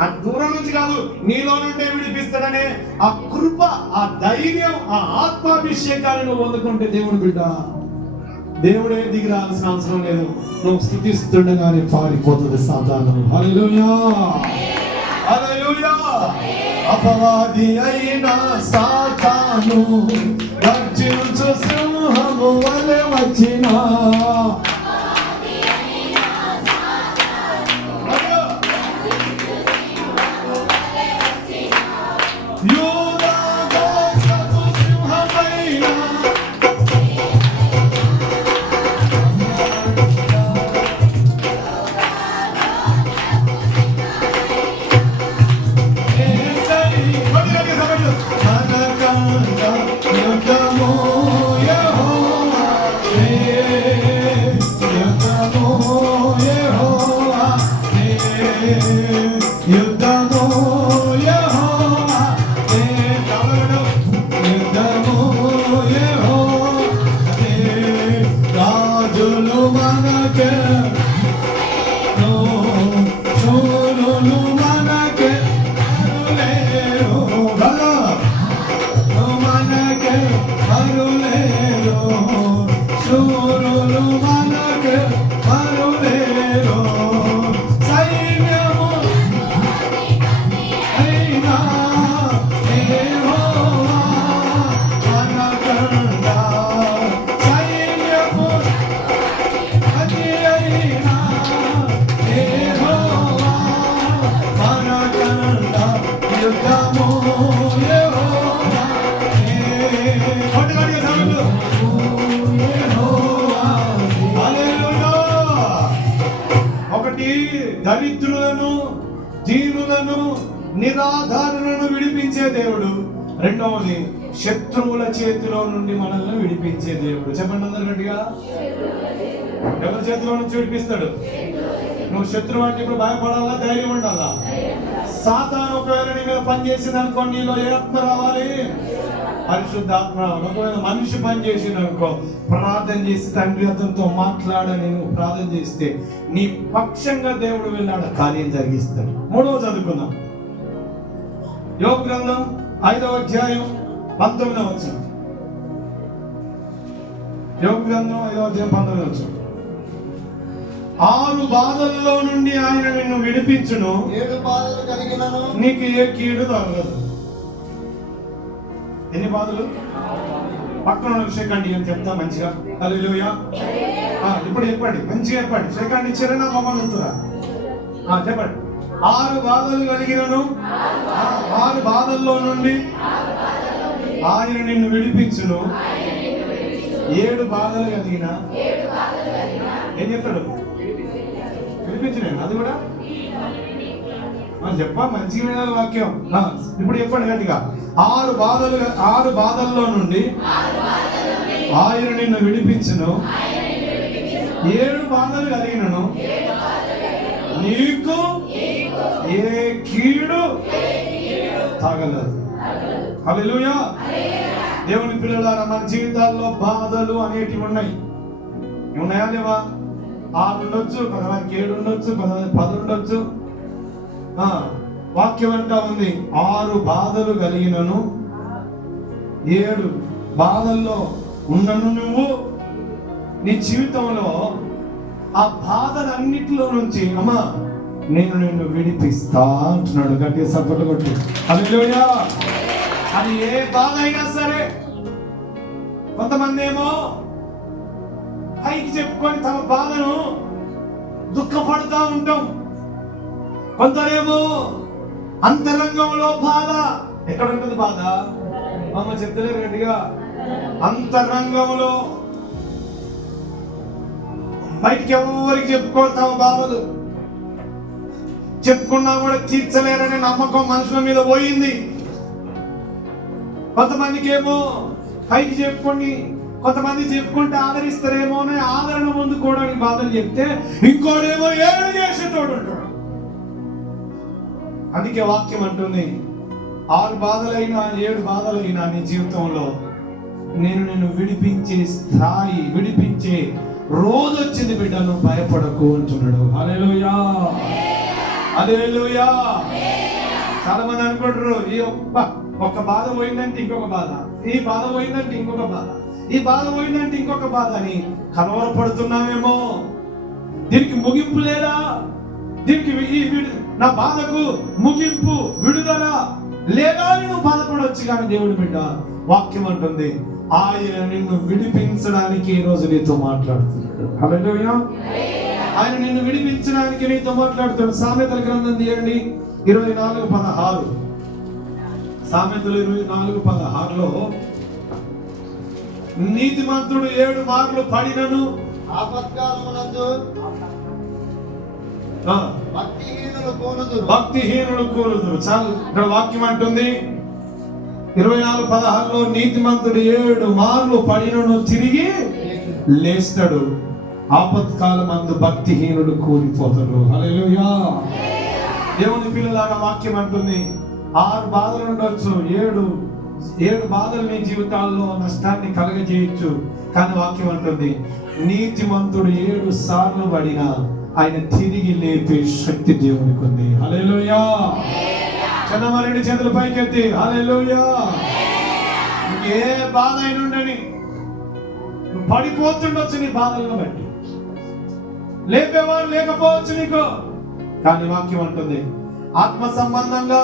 ఆ దూరం నుంచి కాదు నీలో నుండే విడిపిస్తాడనే ఆ కృప, ఆ ధైర్యం, ఆ ఆత్మాభిషేకాన్ని నువ్వు పొందుకుంటే దేవుని బిడ్డ, దేవుడే దిగి రావాల్సిన అవసరం లేదు. నువ్వు స్తుతిస్తుండగానే పారిపోతుంది సాధారణం. హల్లెలూయా, హల్లెలూయా. అపవాది అయినా సాతాను గర్జించు సింహము వలె వచ్చినా, దరిద్రులను, దీనులను, నిరాధారులను విడిపించే దేవుడు. రెండవది, శత్రువుల చేతిలో నుండి మనల్ని విడిపించే దేవుడు. చెప్పండి అందరు గట్టిగా. ఎవరి చేతిలో నుంచి విడిపిస్తాడు? నువ్వు శత్రువు అంటే ఇప్పుడు భయపడాలా, ధైర్యం ఉండాలా? సాతాను ఒకవేళ నీ మీద పనిచేసింది అనుకో, నీలో ఏ ఆత్మ రావాలి? పరిశుద్ధాత్మ. ఒకవేళ మనిషి పని చేసింది అనుకో, ప్రార్థన చేసి తండ్రి అతనితో మాట్లాడని నువ్వు ప్రార్థన చేస్తే నీ పక్షంగా దేవుడు వెళ్ళాడు, కార్యం జరిగిస్తాడు. మూడవ చదువుకుందాం, యోబు గ్రంథం 5వ అధ్యాయం 19వ వచనం. యోబు గ్రంథం 5వ అధ్యాయం 19వ వచనం. 6 బాధల్లో నుండి ఆయన నిన్ను విడిపించును, 7 బాధలు కలిగినను నీకు ఏ కీడు తగలదు. ఎన్ని బాధలు? పక్కన షేకండి అని చెప్తా మంచిగా. హల్లెలూయా. ఇప్పుడు చెప్పండి, మంచిగా చెప్పండి. షేకండి ఇచ్చారని నా మమ్మల్ని ఉంటుందా? చెప్పండి. 6 బాధలు కలిగినను, 6 బాధల్లో నుండి ఆయన నిన్ను విడిపించును, 7 బాధలు కలిగిన ఏం చెప్తాడు? వినిపించలేదు అది కూడా చెప్పా, మంచిగా వినాలి వాక్యం. ఇప్పుడు చెప్పండి గట్టిగా. 6 బాధల్లో నుండి ఆయన నిన్ను విడిపించును. 7 బాధలు కలిగినను నీకు ఏ కీడు తాగలేదు. హల్లెలూయా. దేవుని పిల్లలారా, మన జీవితాల్లో బాధలు అనేటివి ఉన్నాయి. ఉన్నాయా లేవా? 6 ఉండొచ్చు, 7 ఉండొచ్చు, 10 ఉండొచ్చు. వాక్యం అంటా ఉంది 6 బాధలు కలిగినను 7 బాధల్లో ఉన్నను నువ్వు నీ జీవితంలో ఆ బాధలన్నిటిలో నుంచి అమ్మా నేను నిన్ను విడిపిస్తా అంటున్నాడు. గట్టిగా సపోర్ట్ కొట్టి హల్లెలూయా. అది ఏ బాధ అయినా సరే. కొంతమంది ఏమో పైకి చెప్పుకొని తమ బాధను దుఃఖపడుతూ ఉంటాం. కొందరేమో అంతరంగంలో బాధ. ఎక్కడ ఉంటుంది బాధ? అమ్మ చెప్తలేరు గట్టిగా. అంతరంగంలో బయటికి ఎవరికి చెప్పుకోరు తమ బాధలు. చెప్పుకున్నా కూడా తీర్చలేరనే నమ్మకం మనుషుల మీద పోయింది. కొంతమందికి ఏమో పైకి చెప్పుకొని, కొంతమంది చెప్పుకుంటే ఆదరిస్తారేమో అని ఆదరణ పొందుకోవడానికి బాధలు చెప్తే, ఇంకోడేమో ఏడు చేసేటోడు ఉంటాడు. అందుకే వాక్యం అంటుంది 6 బాధలైనా 7 బాధలైనా నీ జీవితంలో నేను నిన్ను విడిపించే స్థాయి, విడిపించే రోజు వచ్చింది బిడ్డ, నువ్వు భయపడకు అంటున్నాడు. హల్లెలూయా, హల్లెలూయా. చాలా మంది అనుకుంటారు ఈ ఒక్క బాధ పోయిందంటే ఇంకొక బాధ, ఈ బాధ పోయిందంటే ఇంకొక బాధ, ఈ బాధ పోయిందంటే ఇంకొక బాధ అని కలవరపడుతున్నామేమో. దీనికి ముగింపు లేదా? దీనికి నా బాధకు ముగింపు, విడుదల లేదా అని నువ్వు బాధపడవచ్చు. కానీ దేవుడి బిడ్డ వాక్యం అంటుంది ఆయన నిన్ను విడిపించడానికి ఈ రోజు నీతో మాట్లాడుతున్నాడు. హల్లెలూయా. ఆయన నిన్ను విడిపించడానికి నీతో మాట్లాడుతున్నాడు. సామెతల గ్రంథం తీయండి 24:16. సామెతలు 24:16లో నీతిమంతుడు 7 మార్లు పడినను ఆపత్కాలమునందు భక్తిహీనులు కూలుదురు. చాలు. ఇక్కడ వాక్యం అంటుంది 24:16లో నీతిమంతుడు 7 మార్లు పడినను తిరిగి లేస్తాడు, ఆపత్కాలమందు భక్తిహీనుడు కూలిపోతాడు. హల్లెలూయా. దేవుని పిల్లలారా, వాక్యం అంటుంది 6 బాధలు ఉండొచ్చు, 7 బాధలు నీ జీవితాల్లో నష్టాన్ని కలగజేయచ్చు. కానీ వాక్యం అంటుంది నీతిమంతుడు 7 సార్లు పడినా ఆయన తిరిగి లేపే శక్తి దేవునికి ఉంది. హల్లెలూయా. చందమారెడ్డి చేతుల పైకెత్తి హల్లెలూయా. ఏ బాధ అయిన ఉండని, నువ్వు పడిపోతుండొచ్చు నీ బాధలను బట్టి, లేపేవారు లేకపోవచ్చు నీకు. కానీ వాక్యం అంటుంది ఆత్మ సంబంధంగా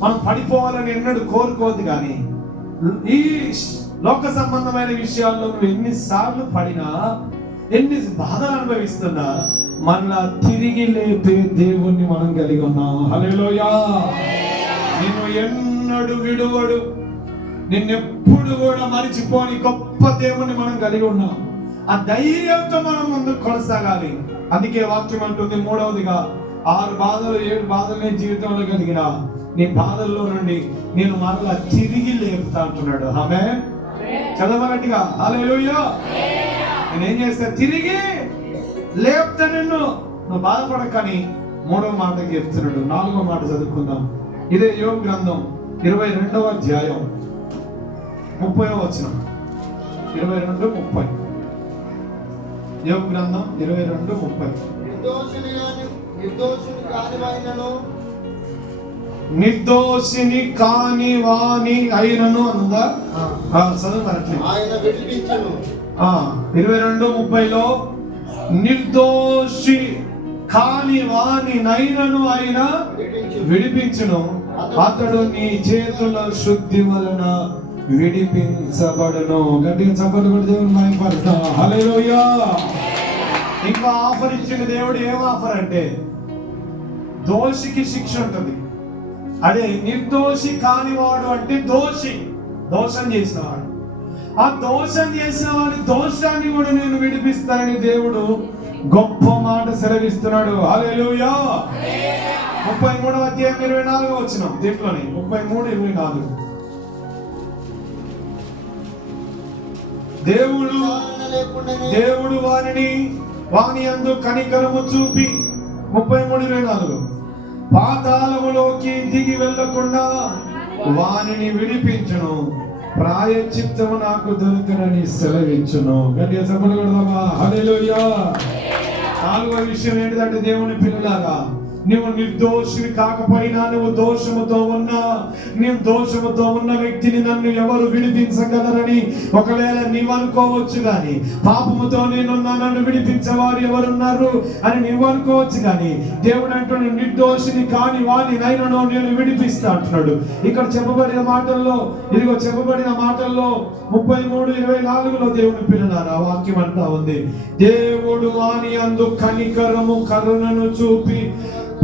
మనం పడిపోవాలని ఎన్నడూ కోరుకోవద్దు. కానీ ఈ లోక సంబంధమైన విషయాల్లో నువ్వు ఎన్నిసార్లు పడినా, ఎన్ని బాధలు అనుభవిస్తున్నా, మళ్ళా తిరిగి లేపే దేవుణ్ణి మనం కలిగి ఉన్నాం. హల్లెలూయా. నిన్ను ఎన్నడూ విడువడు, నిన్నెప్పుడు కూడా మరిచిపోని గొప్ప దేవుణ్ణి మనం కలిగి ఉన్నాం. ఆ ధైర్యంతో మనం ముందుకు కొనసాగాలి. అందుకే వాక్యం అంటుంది 3వదిగా 6 బాధలు 7 బాధలనే జీవితంలో కలిగిన నీ బాధల్లో నుండి నేను మరలా తిరిగి లేపుతా అంటున్నాడు. ఆమేన్. చదవగట్టిగా హల్లెలూయా. నేనేం చేస్తా? తిరిగి లేపుతా నిన్ను, నువ్వు బాధపడకని 3వ మాటకి చెప్తున్నాడు. 4వ మాట చదువుకుందాం. ఇదే యోబు గ్రంథం 22వ అధ్యాయం 30వ వచనం. 22:30. యోబు గ్రంథం 22:30. నిర్దోషిని కాని వాని అయినను అనుందా? చదువు. ఆయన విడిపించును. 22:30లో నిర్దోషి కాని వాని నైనను ఆయన విడిపించును, అతడు నీ చేతుల శుద్ధి వలన విడిపించబడును. గట్టిగా చప్పట్లు కొట్టి దేవుని మహిమపడతా. హల్లెలూయా. ఇంకా ఆఫర్ ఇచ్చిన దేవుడు ఏం ఆఫర్ అంటే దోషికి శిక్ష ఉంటుంది. అదే నిర్దోషి కానివాడు అంటే దోషం చేసినవాడు. ఆ దోషం చేసిన వారి దోషాన్ని కూడా నేను విడిపిస్తానని దేవుడు గొప్ప మాట సెలవిస్తున్నాడు. హల్లెలూయా. 33వ అధ్యాయం 24వ వచనం దీంట్లోనే 33:24. దేవుడు వాని యందు కనికరము చూపి 33:24 పాతాళములోకి దిగి వెళ్ళకుండా వానిని విడిపించును, ప్రాయశ్చిత్తము నాకు దొరికినని సెలవిచ్చును. గట్టిగా చెప్పలు కొడదామా? హల్లెలూయా. 4వ విషయం ఏంటిదంటే దేవుని పిల్లలారా, నువ్వు నిర్దోషివి కాకపోయినా, నువ్వు దోషముతో ఉన్న వ్యక్తిని నన్ను ఎవరు విడిపించగలరని ఒకవేళ నీవు అనుకోవచ్చు, కానీ పాపముతో నేనున్నా నన్ను విడిపించేవారు ఎవరున్నారు అని నీవు అనుకోవచ్చు, కానీ దేవుడు అంటున్నాడు నిర్దోషిని కాని వాని నైనను నేను విడిపిస్తా అంటున్నాడు. ఇక్కడ చెప్పబడిన మాటల్లో 33:24 దేవుని పిల్లలారా వాక్యం అంటా ఉంది, దేవుడు వాని యందు కనికరము కరుణను చూపి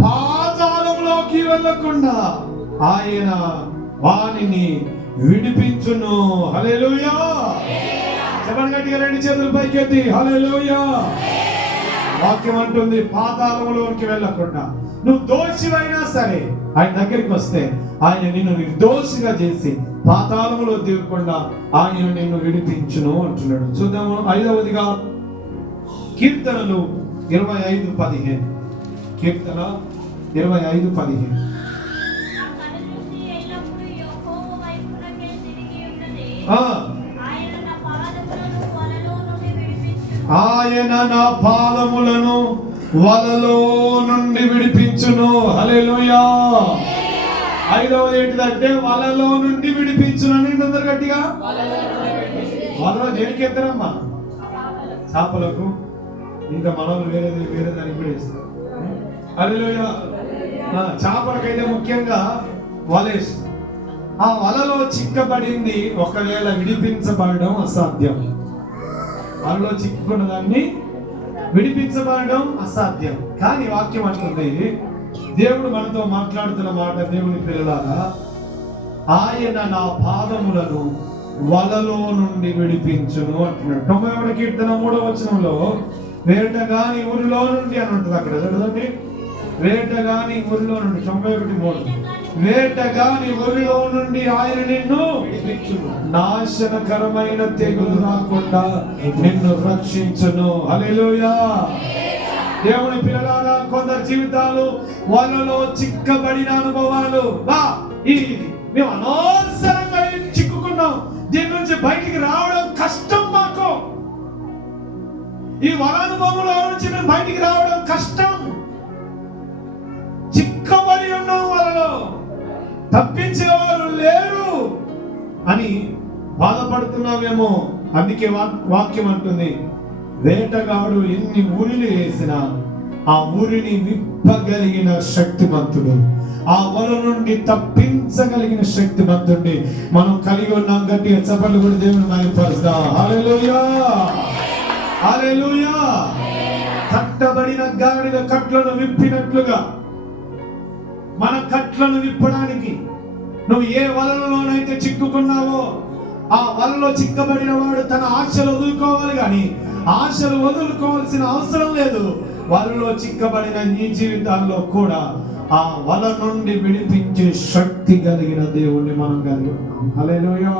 పాతాళంలోకి వెళ్ళకుండా ఆయన వానిని విడిపించును. హల్లెలూయా. చెప్పండి గట్టిగా, 2 చేతులు పైకెత్తి హల్లెలూయా. వాక్యం అంటుంది పాతాళంలోకి వెళ్ళకుండా. నువ్వు దోషివైనా సరే ఆయన దగ్గరికి వస్తే ఆయన నిన్ను నిర్దోషిగా చేసి పాతాళంలో దిగకుండా ఆయన నిన్ను విడిపించును అంటున్నాడు. చూద్దాము. 5వదిగా కీర్తనలు 25:15. కీర్తన 25:15. ఆయన నా పాదములను వలలో నుండి విడిపించును. హల్లెలూయా. 5వది ఏంటిదంటే వలలో నుండి విడిపించును అని అందరు గట్టిగా. వలలో దేనికి ఎత్తరమ్మా? చేపలకు. ఇంకా మనల్ని వేరే దానికి కూడా ఇస్తారు. హల్లెలూయా. చేపలకైతే ముఖ్యంగా వలేస్తారు. ఆ వలలో చిక్కబడింది ఒకవేళ విడిపించబడడం అసాధ్యం. వలలో చిక్కుకున్న దాన్ని విడిపించబడడం అసాధ్యం. కానీ వాక్యం అంటుంది, దేవుడు మనతో మాట్లాడుతున్న మాట, దేవుని పిల్లలారా, ఆయన నా పాదములను వలలో నుండి విడిపించును అంటున్నాడు. 91వ కీర్తన 3వ వచనంలో వేటగాని ఊరిలో నుండి అని ఉంటుంది. అక్కడ చూడండి, వేటగాని ఊరిలో నుండి. 91:3 వేటగాని ఊరిలో నుండి ఆయన నిన్ను విడిపించును, నాశనకరమైన తెగులు రాకుండా నిన్ను రక్షించును. హల్లెలూయా. దేవుని పిల్లలారా, కొందరు జీవితాలు వాళ్ళలో చిక్కబడిన అనుభవాలు, మేము అనవసరంగా చిక్కుకున్నాం, దీని నుంచి బయటికి రావడం కష్టం, మాకు ఈ వరానుభవంలో నుంచి మేము బయటికి రావడం కష్టం, చిక్కబడి ఉన్నాం, వాళ్ళలో తప్పించేవారు లేరు అని బాధపడుతున్నామేమో. అందుకే వాక్యం అంటుంది, వేటగాడు ఎన్ని ఊరిని వేసినా ఆ ఊరిని విప్పగలిగిన శక్తిమంతుడు, ఆ వల నుండి తప్పించగలిగిన శక్తిమంతుడిని మనం కలిగి ఉన్నాం. గట్టిగా చప్పట్లు కూడా దేవుని మహిమపరుస్తాం. హల్లెలూయా. హల్లెలూయా. కట్టబడిన గాడిద కట్లను విప్పినట్లుగా మన కట్లను విప్పడానికి నువ్వు ఏ వలలోనైతే చిక్కుకున్నావో ఆ వలలో చిక్కబడిన వాడు తన ఆశలు వదులుకోవాలి, కానీ ఆశలు వదులుకోవాల్సిన అవసరం లేదు. వలలో చిక్కబడిన నీ జీవితాల్లో కూడా ఆ వల నుండి విడిపించే శక్తి కలిగిన దేవుణ్ణి మనం కలిగి ఉన్నాం. హల్లెలూయా.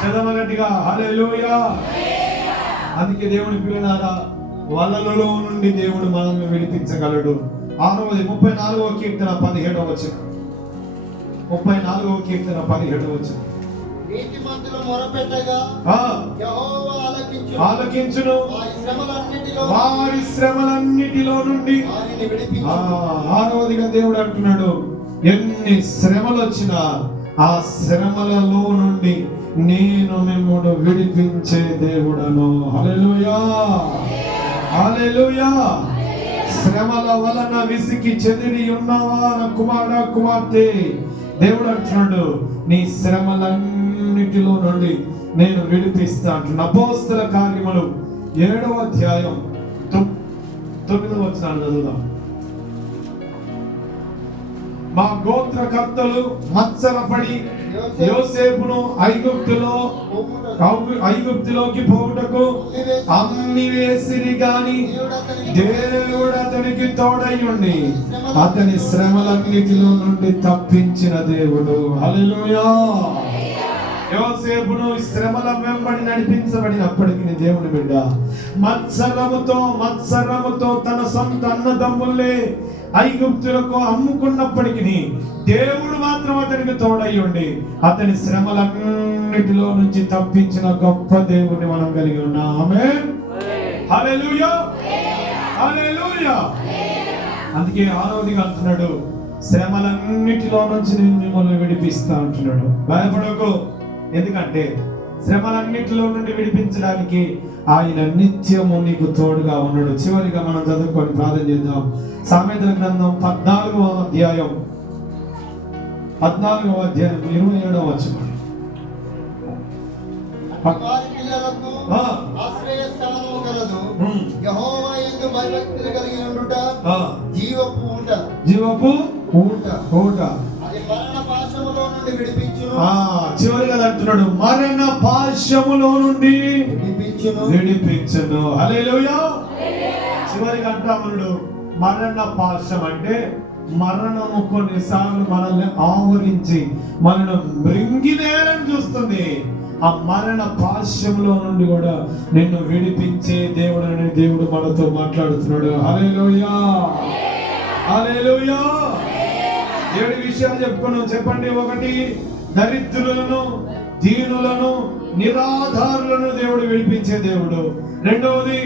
చదవగట్టిగా హల్లెలూయా. అందుకే దేవుని పిల్లలారా, వలలలో నుండి దేవుడు మనల్ని విడిపించగలడు. 34వ కీర్తన 17వ వచనం. 34వ కీర్తన 17వ వచనం. నీతిమంతులు మొరపెట్టగా యెహోవా ఆలకించును, వారి శ్రమలన్నిటిలో నుండి. 6వదిగా దేవుడు అంటున్నాడు, ఎన్ని శ్రమలు వచ్చినా ఆ శ్రమలలో నుండి నేను మిమ్మల్ని విడిపించే దేవుడను. హల్లెలూయా. హల్లెలూయా. శ్రమల వలన విసికి చెదిరి ఉన్నావా నా కుమారుడా, కుమార్తె, దేవుడు అంటున్నాడు, నీ శ్రమలన్నిటిలో నుండి నేను విడిపిస్తా అంటున్నా. అపోస్తల కార్యములు 7వ అధ్యాయం 9వ వచనం చదువుదాం. మా గోత్రకర్తలు మత్సరపడి యోసేపును ఐగుప్తులోకి పోవుటకు అమ్మి వేసిరి గాని దేవుడు అతనికి తోడై ఉండి అతని శ్రమలన్నిటిలో నుండి తప్పించిన దేవుడు. హల్లెలూయా. యోసేపును శ్రమల వెంబడి నడిపించబడినప్పటికీ దేవుని బిడ్డ మత్సరముతో తన సొంత అన్నదమ్ములే ఐగుప్తులకు అమ్ముకున్నప్పటికీ దేవుడు మాత్రం అతనికి తోడై ఉండి అతని శ్రమలన్నిటిలో నుంచి తప్పించిన గొప్ప దేవుడిని మనం కలిగి ఉన్నాం. ఆమేన్. హల్లెలూయా. హల్లెలూయా. అందుకే 6వదిగా అంటున్నాడు, శ్రమలన్నిటిలో నుంచి నేను మిమ్మల్ని విడిపిస్తా అంటున్నాడు. భయపడకు. ఎందుకంటే శ్రమలన్నిటిలో నుండి విడిపించడానికి ఆయన నిత్యము నీకు తోడుగా ఉన్నాడు. చివరిగా మనం చదువుకొని ప్రార్థన చేద్దాం. సామెతల గ్రంథం 14వ అధ్యాయం 27వ వచనం. వారి పిల్లలకు ఆశ్రయస్థానము కలదు. యెహోవా యందు భయభక్తులు కలిగి ఉండుట జీవపు ఊట. అది మరణ పాశములో నుండి విడిపించును. చివరిగా అంటున్నాడు, మరణ పాశములో నుండి విడిపించును. హల్లెలూయా. చివరిగా అంటామన్నాడు, మరణ పాశం అంటే మరణము కొన్నిసార్లు మనల్ని ఆవరించి మనల్ని మృంగివేయాలని చూస్తుంది. ఆ మరణ పాశంలో నుండి కూడా నిన్ను విడిపించే దేవుడు అనే దేవుడు మనతో మాట్లాడుతున్నాడు. హల్లెలూయా. హల్లెలూయా. 7 విషయాలు చెప్పండి. 1, దరిద్రులను, దీనులను, నిరాధారులను దేవుడు విడిపించే దేవుడు. 2వది,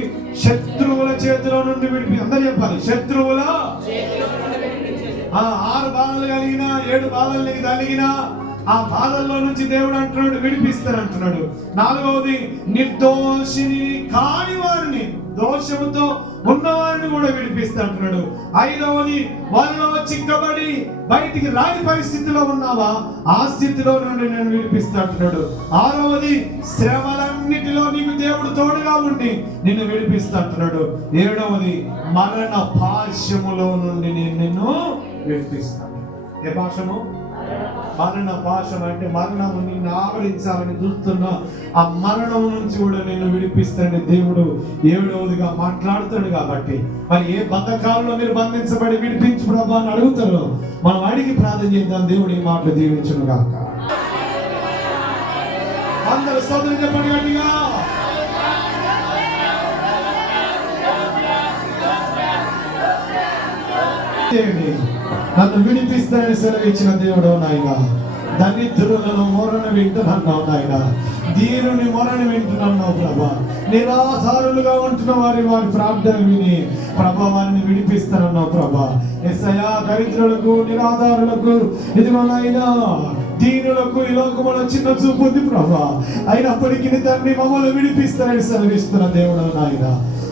శత్రువుల చేతిలో నుండి అందరూ చెప్పాలి, శత్రువుల 6 బాధలు కలిగిన 7 బాధలు కలిగిన ఆ బాధల్లో నుంచి దేవుడు అంటున్నాడు విడిపిస్తానంటున్నాడు. 4వది, నిర్దోషిని కాని వారిని, దోషముతో ఉన్నవారిని కూడా విడిపిస్తా అంటున్నాడు. 5వది, వాళ్ళలో చిక్కబడి బయటికి రాని పరిస్థితిలో ఉన్నావా, ఆ స్థితిలో నుండి నేను విడిపిస్తా అంటున్నాడు. 6వది, శ్రమలన్నిటిలో నీకు దేవుడు తోడుగా ఉండి నిన్ను విడిపిస్తా అంటున్నాడు. 7వది, మరణ పాశములో నుండి నేను నిన్ను విడిపిస్తాను. ఏ పాశము? మరణ పాశం అంటే మరణము నిన్ను ఆవరించాలని చూస్తున్న ఆ మరణం నుంచి కూడా నేను విడిపిస్తానని దేవుడు 7వదిగా మాట్లాడుతాడు. కాబట్టి మరి ఏ బంధకాలలో మీరు బంధించబడి విడిపించు ప్రభా అని అడుగుతారో మనం అడిగి ప్రార్థన చేద్దాం. దేవుడు ఈ మాటలు దీవించును గాక. అందరూ స్తోత్రం చెప్పండి గట్టిగా. నన్ను విడిపిస్తానని సెలవిచ్చిన దేవుడు నాయన. దరిద్రులను మొరను వింటున్నావు నాయన. దీనుని మొరను వింటున్నావు ప్రభా. నిరాధారులుగా ఉంటున్న వారి ప్రార్థన విని ప్రభా వారిని విడిపిస్తానన్నావు ప్రభా. యేసయ్యా, దరిద్రులకు, నిరాధారులకు, ఇదిగో నాయనా దీనులకు ఈ లోకములో చిన్న చూపు ఉంది ప్రభా. అయినప్పటికీ తండ్రి మమ్మల్ని విడిపిస్తానని సెలవిస్తున్న దేవుడు నాయన.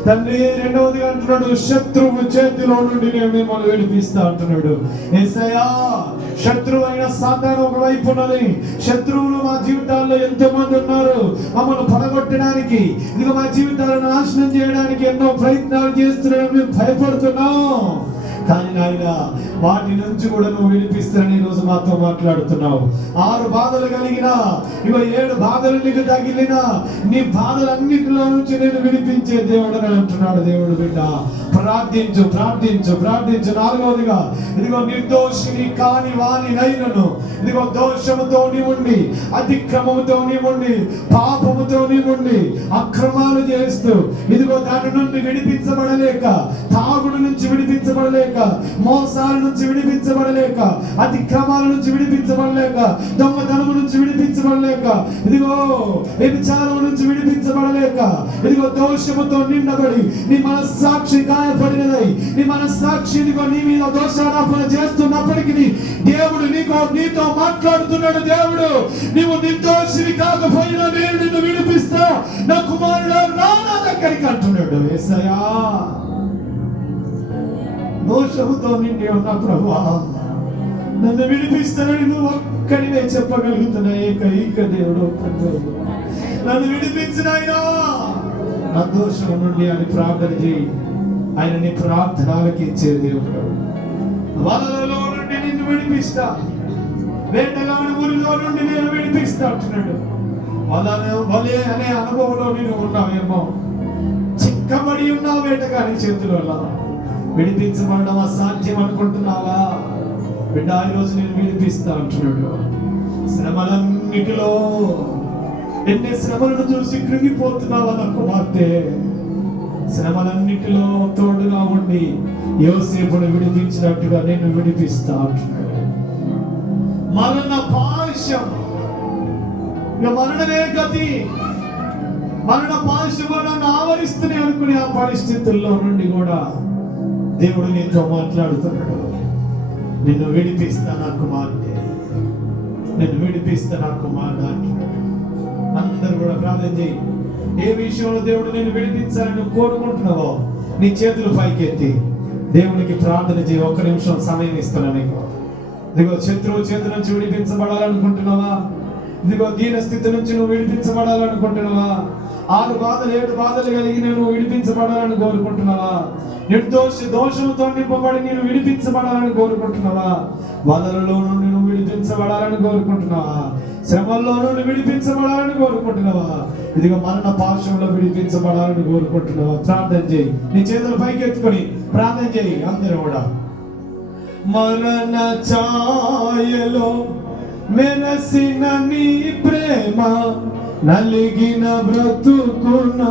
తండ్రి 2వదిగా అంటున్నాడు, శత్రువు చేతిలో నుండి నేను మిమ్మల్ని విడిపిస్తా అంటున్నాడు. యేసయ్యా, శత్రువు అయిన సాతాను ఒకవైపు ఉన్నది. శత్రువులు మా జీవితాల్లో ఎంతో మంది ఉన్నారు. మమ్మల్ని పడగొట్టడానికి, ఇదిగో మా జీవితాలను నాశనం చేయడానికి ఎన్నో ప్రయత్నాలు చేస్తున్నాడు. మేము భయపడుతున్నాం. కానీ నాయన వాటి నుంచి కూడా నువ్వు విడిపిస్తానని ఈ రోజు మాతో మాట్లాడుతున్నావు. 6 బాధలు కలిగిన 7 బాధలు నీకు తగిలిన నీ బాధలన్నిటిలో నుంచి నేను విడిపించే దేవుడు అని అంటున్నాడు దేవుడు. బిడ్డ ప్రార్థించు. 4వదిగా ఇదిగో నిర్దోషిని కాని వాని నైనను, ఇదిగో దోషముతో నీవుండి, అతిక్రమముతో నీవుండి, పాపముతో నీవుండి, అక్రమాలు చేస్తూ ఇదిగో దాని నుండి విడిపించబడలేక, తాగుడు నుంచి విడిపించబడలేక, మోసాల నుంచి విడిపించబడలేక, అతిక్రమాల నుంచి విడిపించబడలేక, దొంగతనము నుంచి విడిపించబడలేక, ఇదిగో వ్యభిచారం నుంచి విడిపించబడలేక, ఇదిగో దోషముతో నిండబడి నీ మనస్సాక్షి గాయపడినదై, నీ మనస్సాక్షి ఇదిగో నీ మీద దోషారోపణ చేస్తున్నప్పటికీ దేవుడు నీతో మాట్లాడుతున్నాడు. దేవుడు, నీవు నిర్దోషివి కాకపోయినా నేను నిన్ను విడిపిస్తా, నా కుమారుడు రా నా దగ్గరికి అంటున్నాడు. యేసయ్యా, దోషముతో నిండి ఉన్న ప్రభువా నన్ను విడిపిస్తానని నువ్వు ఒక్కడివే చెప్పగలుగుతున్నా ఏకైక దేవుడు. నన్ను విడిపించినాయినా నా దోషం నుండి అని ప్రార్థన చేయి. ఆయన నీ ప్రార్థన ఆలకించే దేవుడు. వలలో నుండి నిన్ను విడిపిస్తా, వేటగాని ఊరిలో నుండి నేను విడిపిస్తా అంటున్నాడు. వలే అనే అనుభవంలో నేను ఉన్నావేమో, చిక్కబడి ఉన్నావు వేటగాని చేతుల, విడిపించబడడం అసాధ్యం అనుకుంటున్నావా? బిడ్డ, ఈరోజు నేను విడిపిస్తా అంటున్నాడు. శ్రమలన్నిటిలో ఎన్ని శ్రమలను చూసి కృంగిపోతున్నావా నా కుమార్తె? శ్రమలన్నిటిలో తోడుగా ఉండి యోసేపును విడిపించినట్టుగా నేను విడిపిస్తా అంటున్నాడు. మరణ పాశం, ఇక మరణమే గతి, మరణ పాశము నన్ను ఆవరిస్తూనే అనుకునే ఆ పరిస్థితుల్లో నుండి కూడా దేవుడు నీతో మాట్లాడుతున్నాడు. నిన్ను విడిపిస్తా నా కుమార్తె, నిన్ను విడిపిస్తా నా కుమారుడు అంటున్నాడు. అందరూ కూడా ప్రార్థన చేయి. ఏ విషయంలో దేవుడు నేను విడిపించాలని కోరుకుంటున్నావో నీ చేతులు పైకెత్తి దేవునికి ప్రార్థన చేయి. 1 నిమిషం సమయం ఇస్తున్నా నీకు. ఇదిగో శత్రువు చేతి నుంచి విడిపించబడాలనుకుంటున్నావా? ఇదిగో దీన స్థితి నుంచి నువ్వు విడిపించబడాలనుకుంటున్నావా? 6 బాధలు 7 బాధలు కలిగి నువ్వు విడిపించబడాలని కోరుకుంటున్నావా? దోషంతో నింపబడి నేను విడిపించబడాలని కోరుకుంటున్నావా? బాధలలో నుండి నువ్వు విడిపించబడాలని కోరుకుంటున్నావా? శ్రమల్లో నుండి విడిపించబడాలని కోరుకుంటున్నావా? ఇదిగో మరణ పాశంలో విడిపించబడాలని కోరుకుంటున్నావా? ప్రార్థన చేయి. నీ చేతులు పైకి ఎత్తుకొని ప్రార్థన చేయి. అందరూ కూడా మరణ ఛాయలో మెరసిన నీ ప్రేమ, నలిగిన బ్రతుకున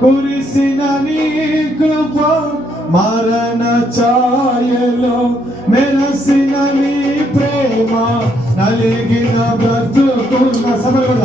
కురిసిన నీ కృప, మరణ ఛాయలో మెరసిన నీ ప్రేమ, నలిగిన బ్రతుకున సమర్పణ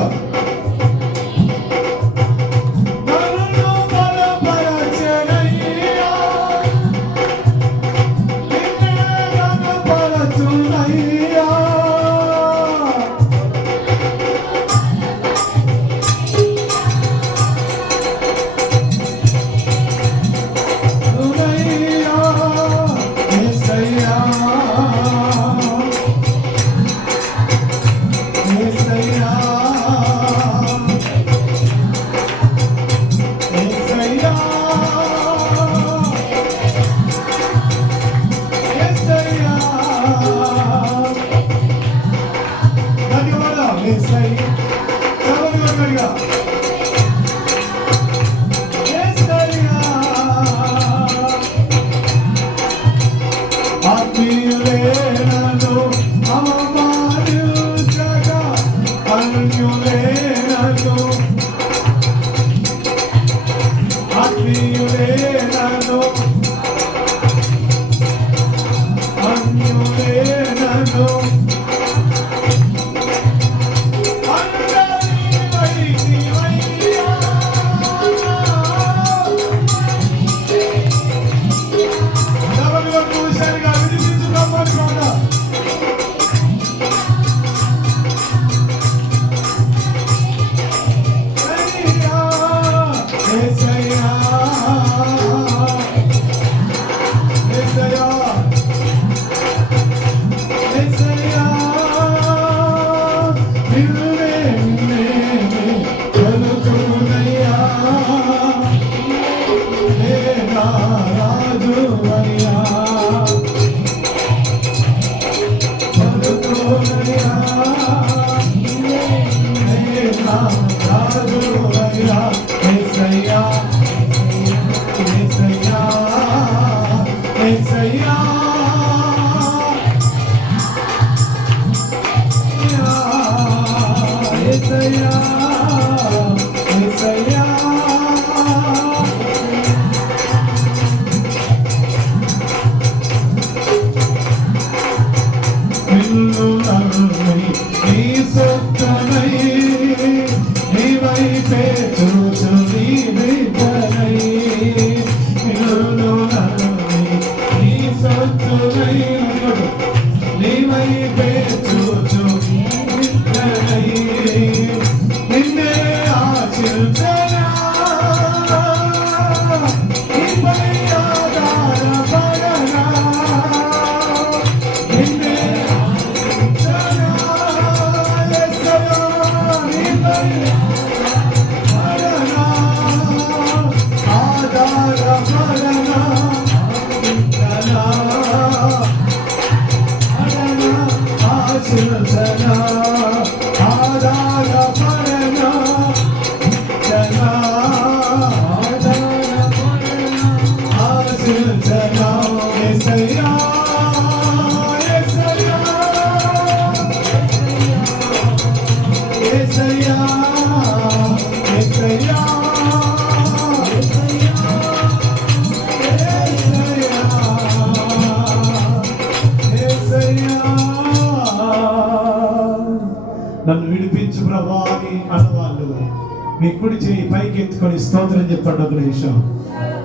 మీ కుడి చేయి పైకి ఎత్తుకొని స్తోత్రం చెప్పండి ఒక నిమిషం.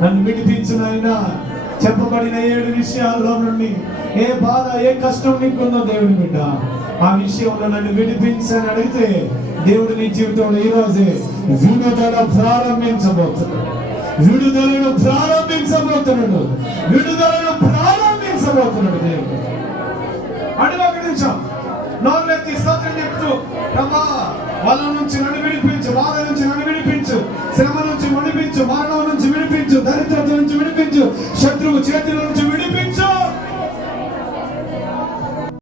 నన్ను విడిపించిన ఆయన చెప్పబడిన 7 విషయాల్లో నుండి ఏ బాధ ఏ కష్టం నీకుందో దేవుని బిడ్డ ఆ విషయంలో నన్ను విడిపించని అడిగితే దేవుడు నీ జీవితంలో ఈ రోజే విడుదల ప్రారంభించబోతున్నాడు. విడుదలను ప్రారంభించబోతున్నాడు. విడుదలను ప్రారంభించబోతున్నాడు దేవుడు. అడుగు ఒక నిమిషం నోర్లెత్తి స్తోత్రం చెప్తూ ప్రభా వాళ్ళ నుంచి నన్ను విడిపించు, బాధ నుంచి నన్ను విడిపించు, శ్రమ నుంచి విడిపించు, మరణం నుంచి విడిపించు, దరిద్రత నుంచి విడిపించు, శత్రువు చేతుల నుంచి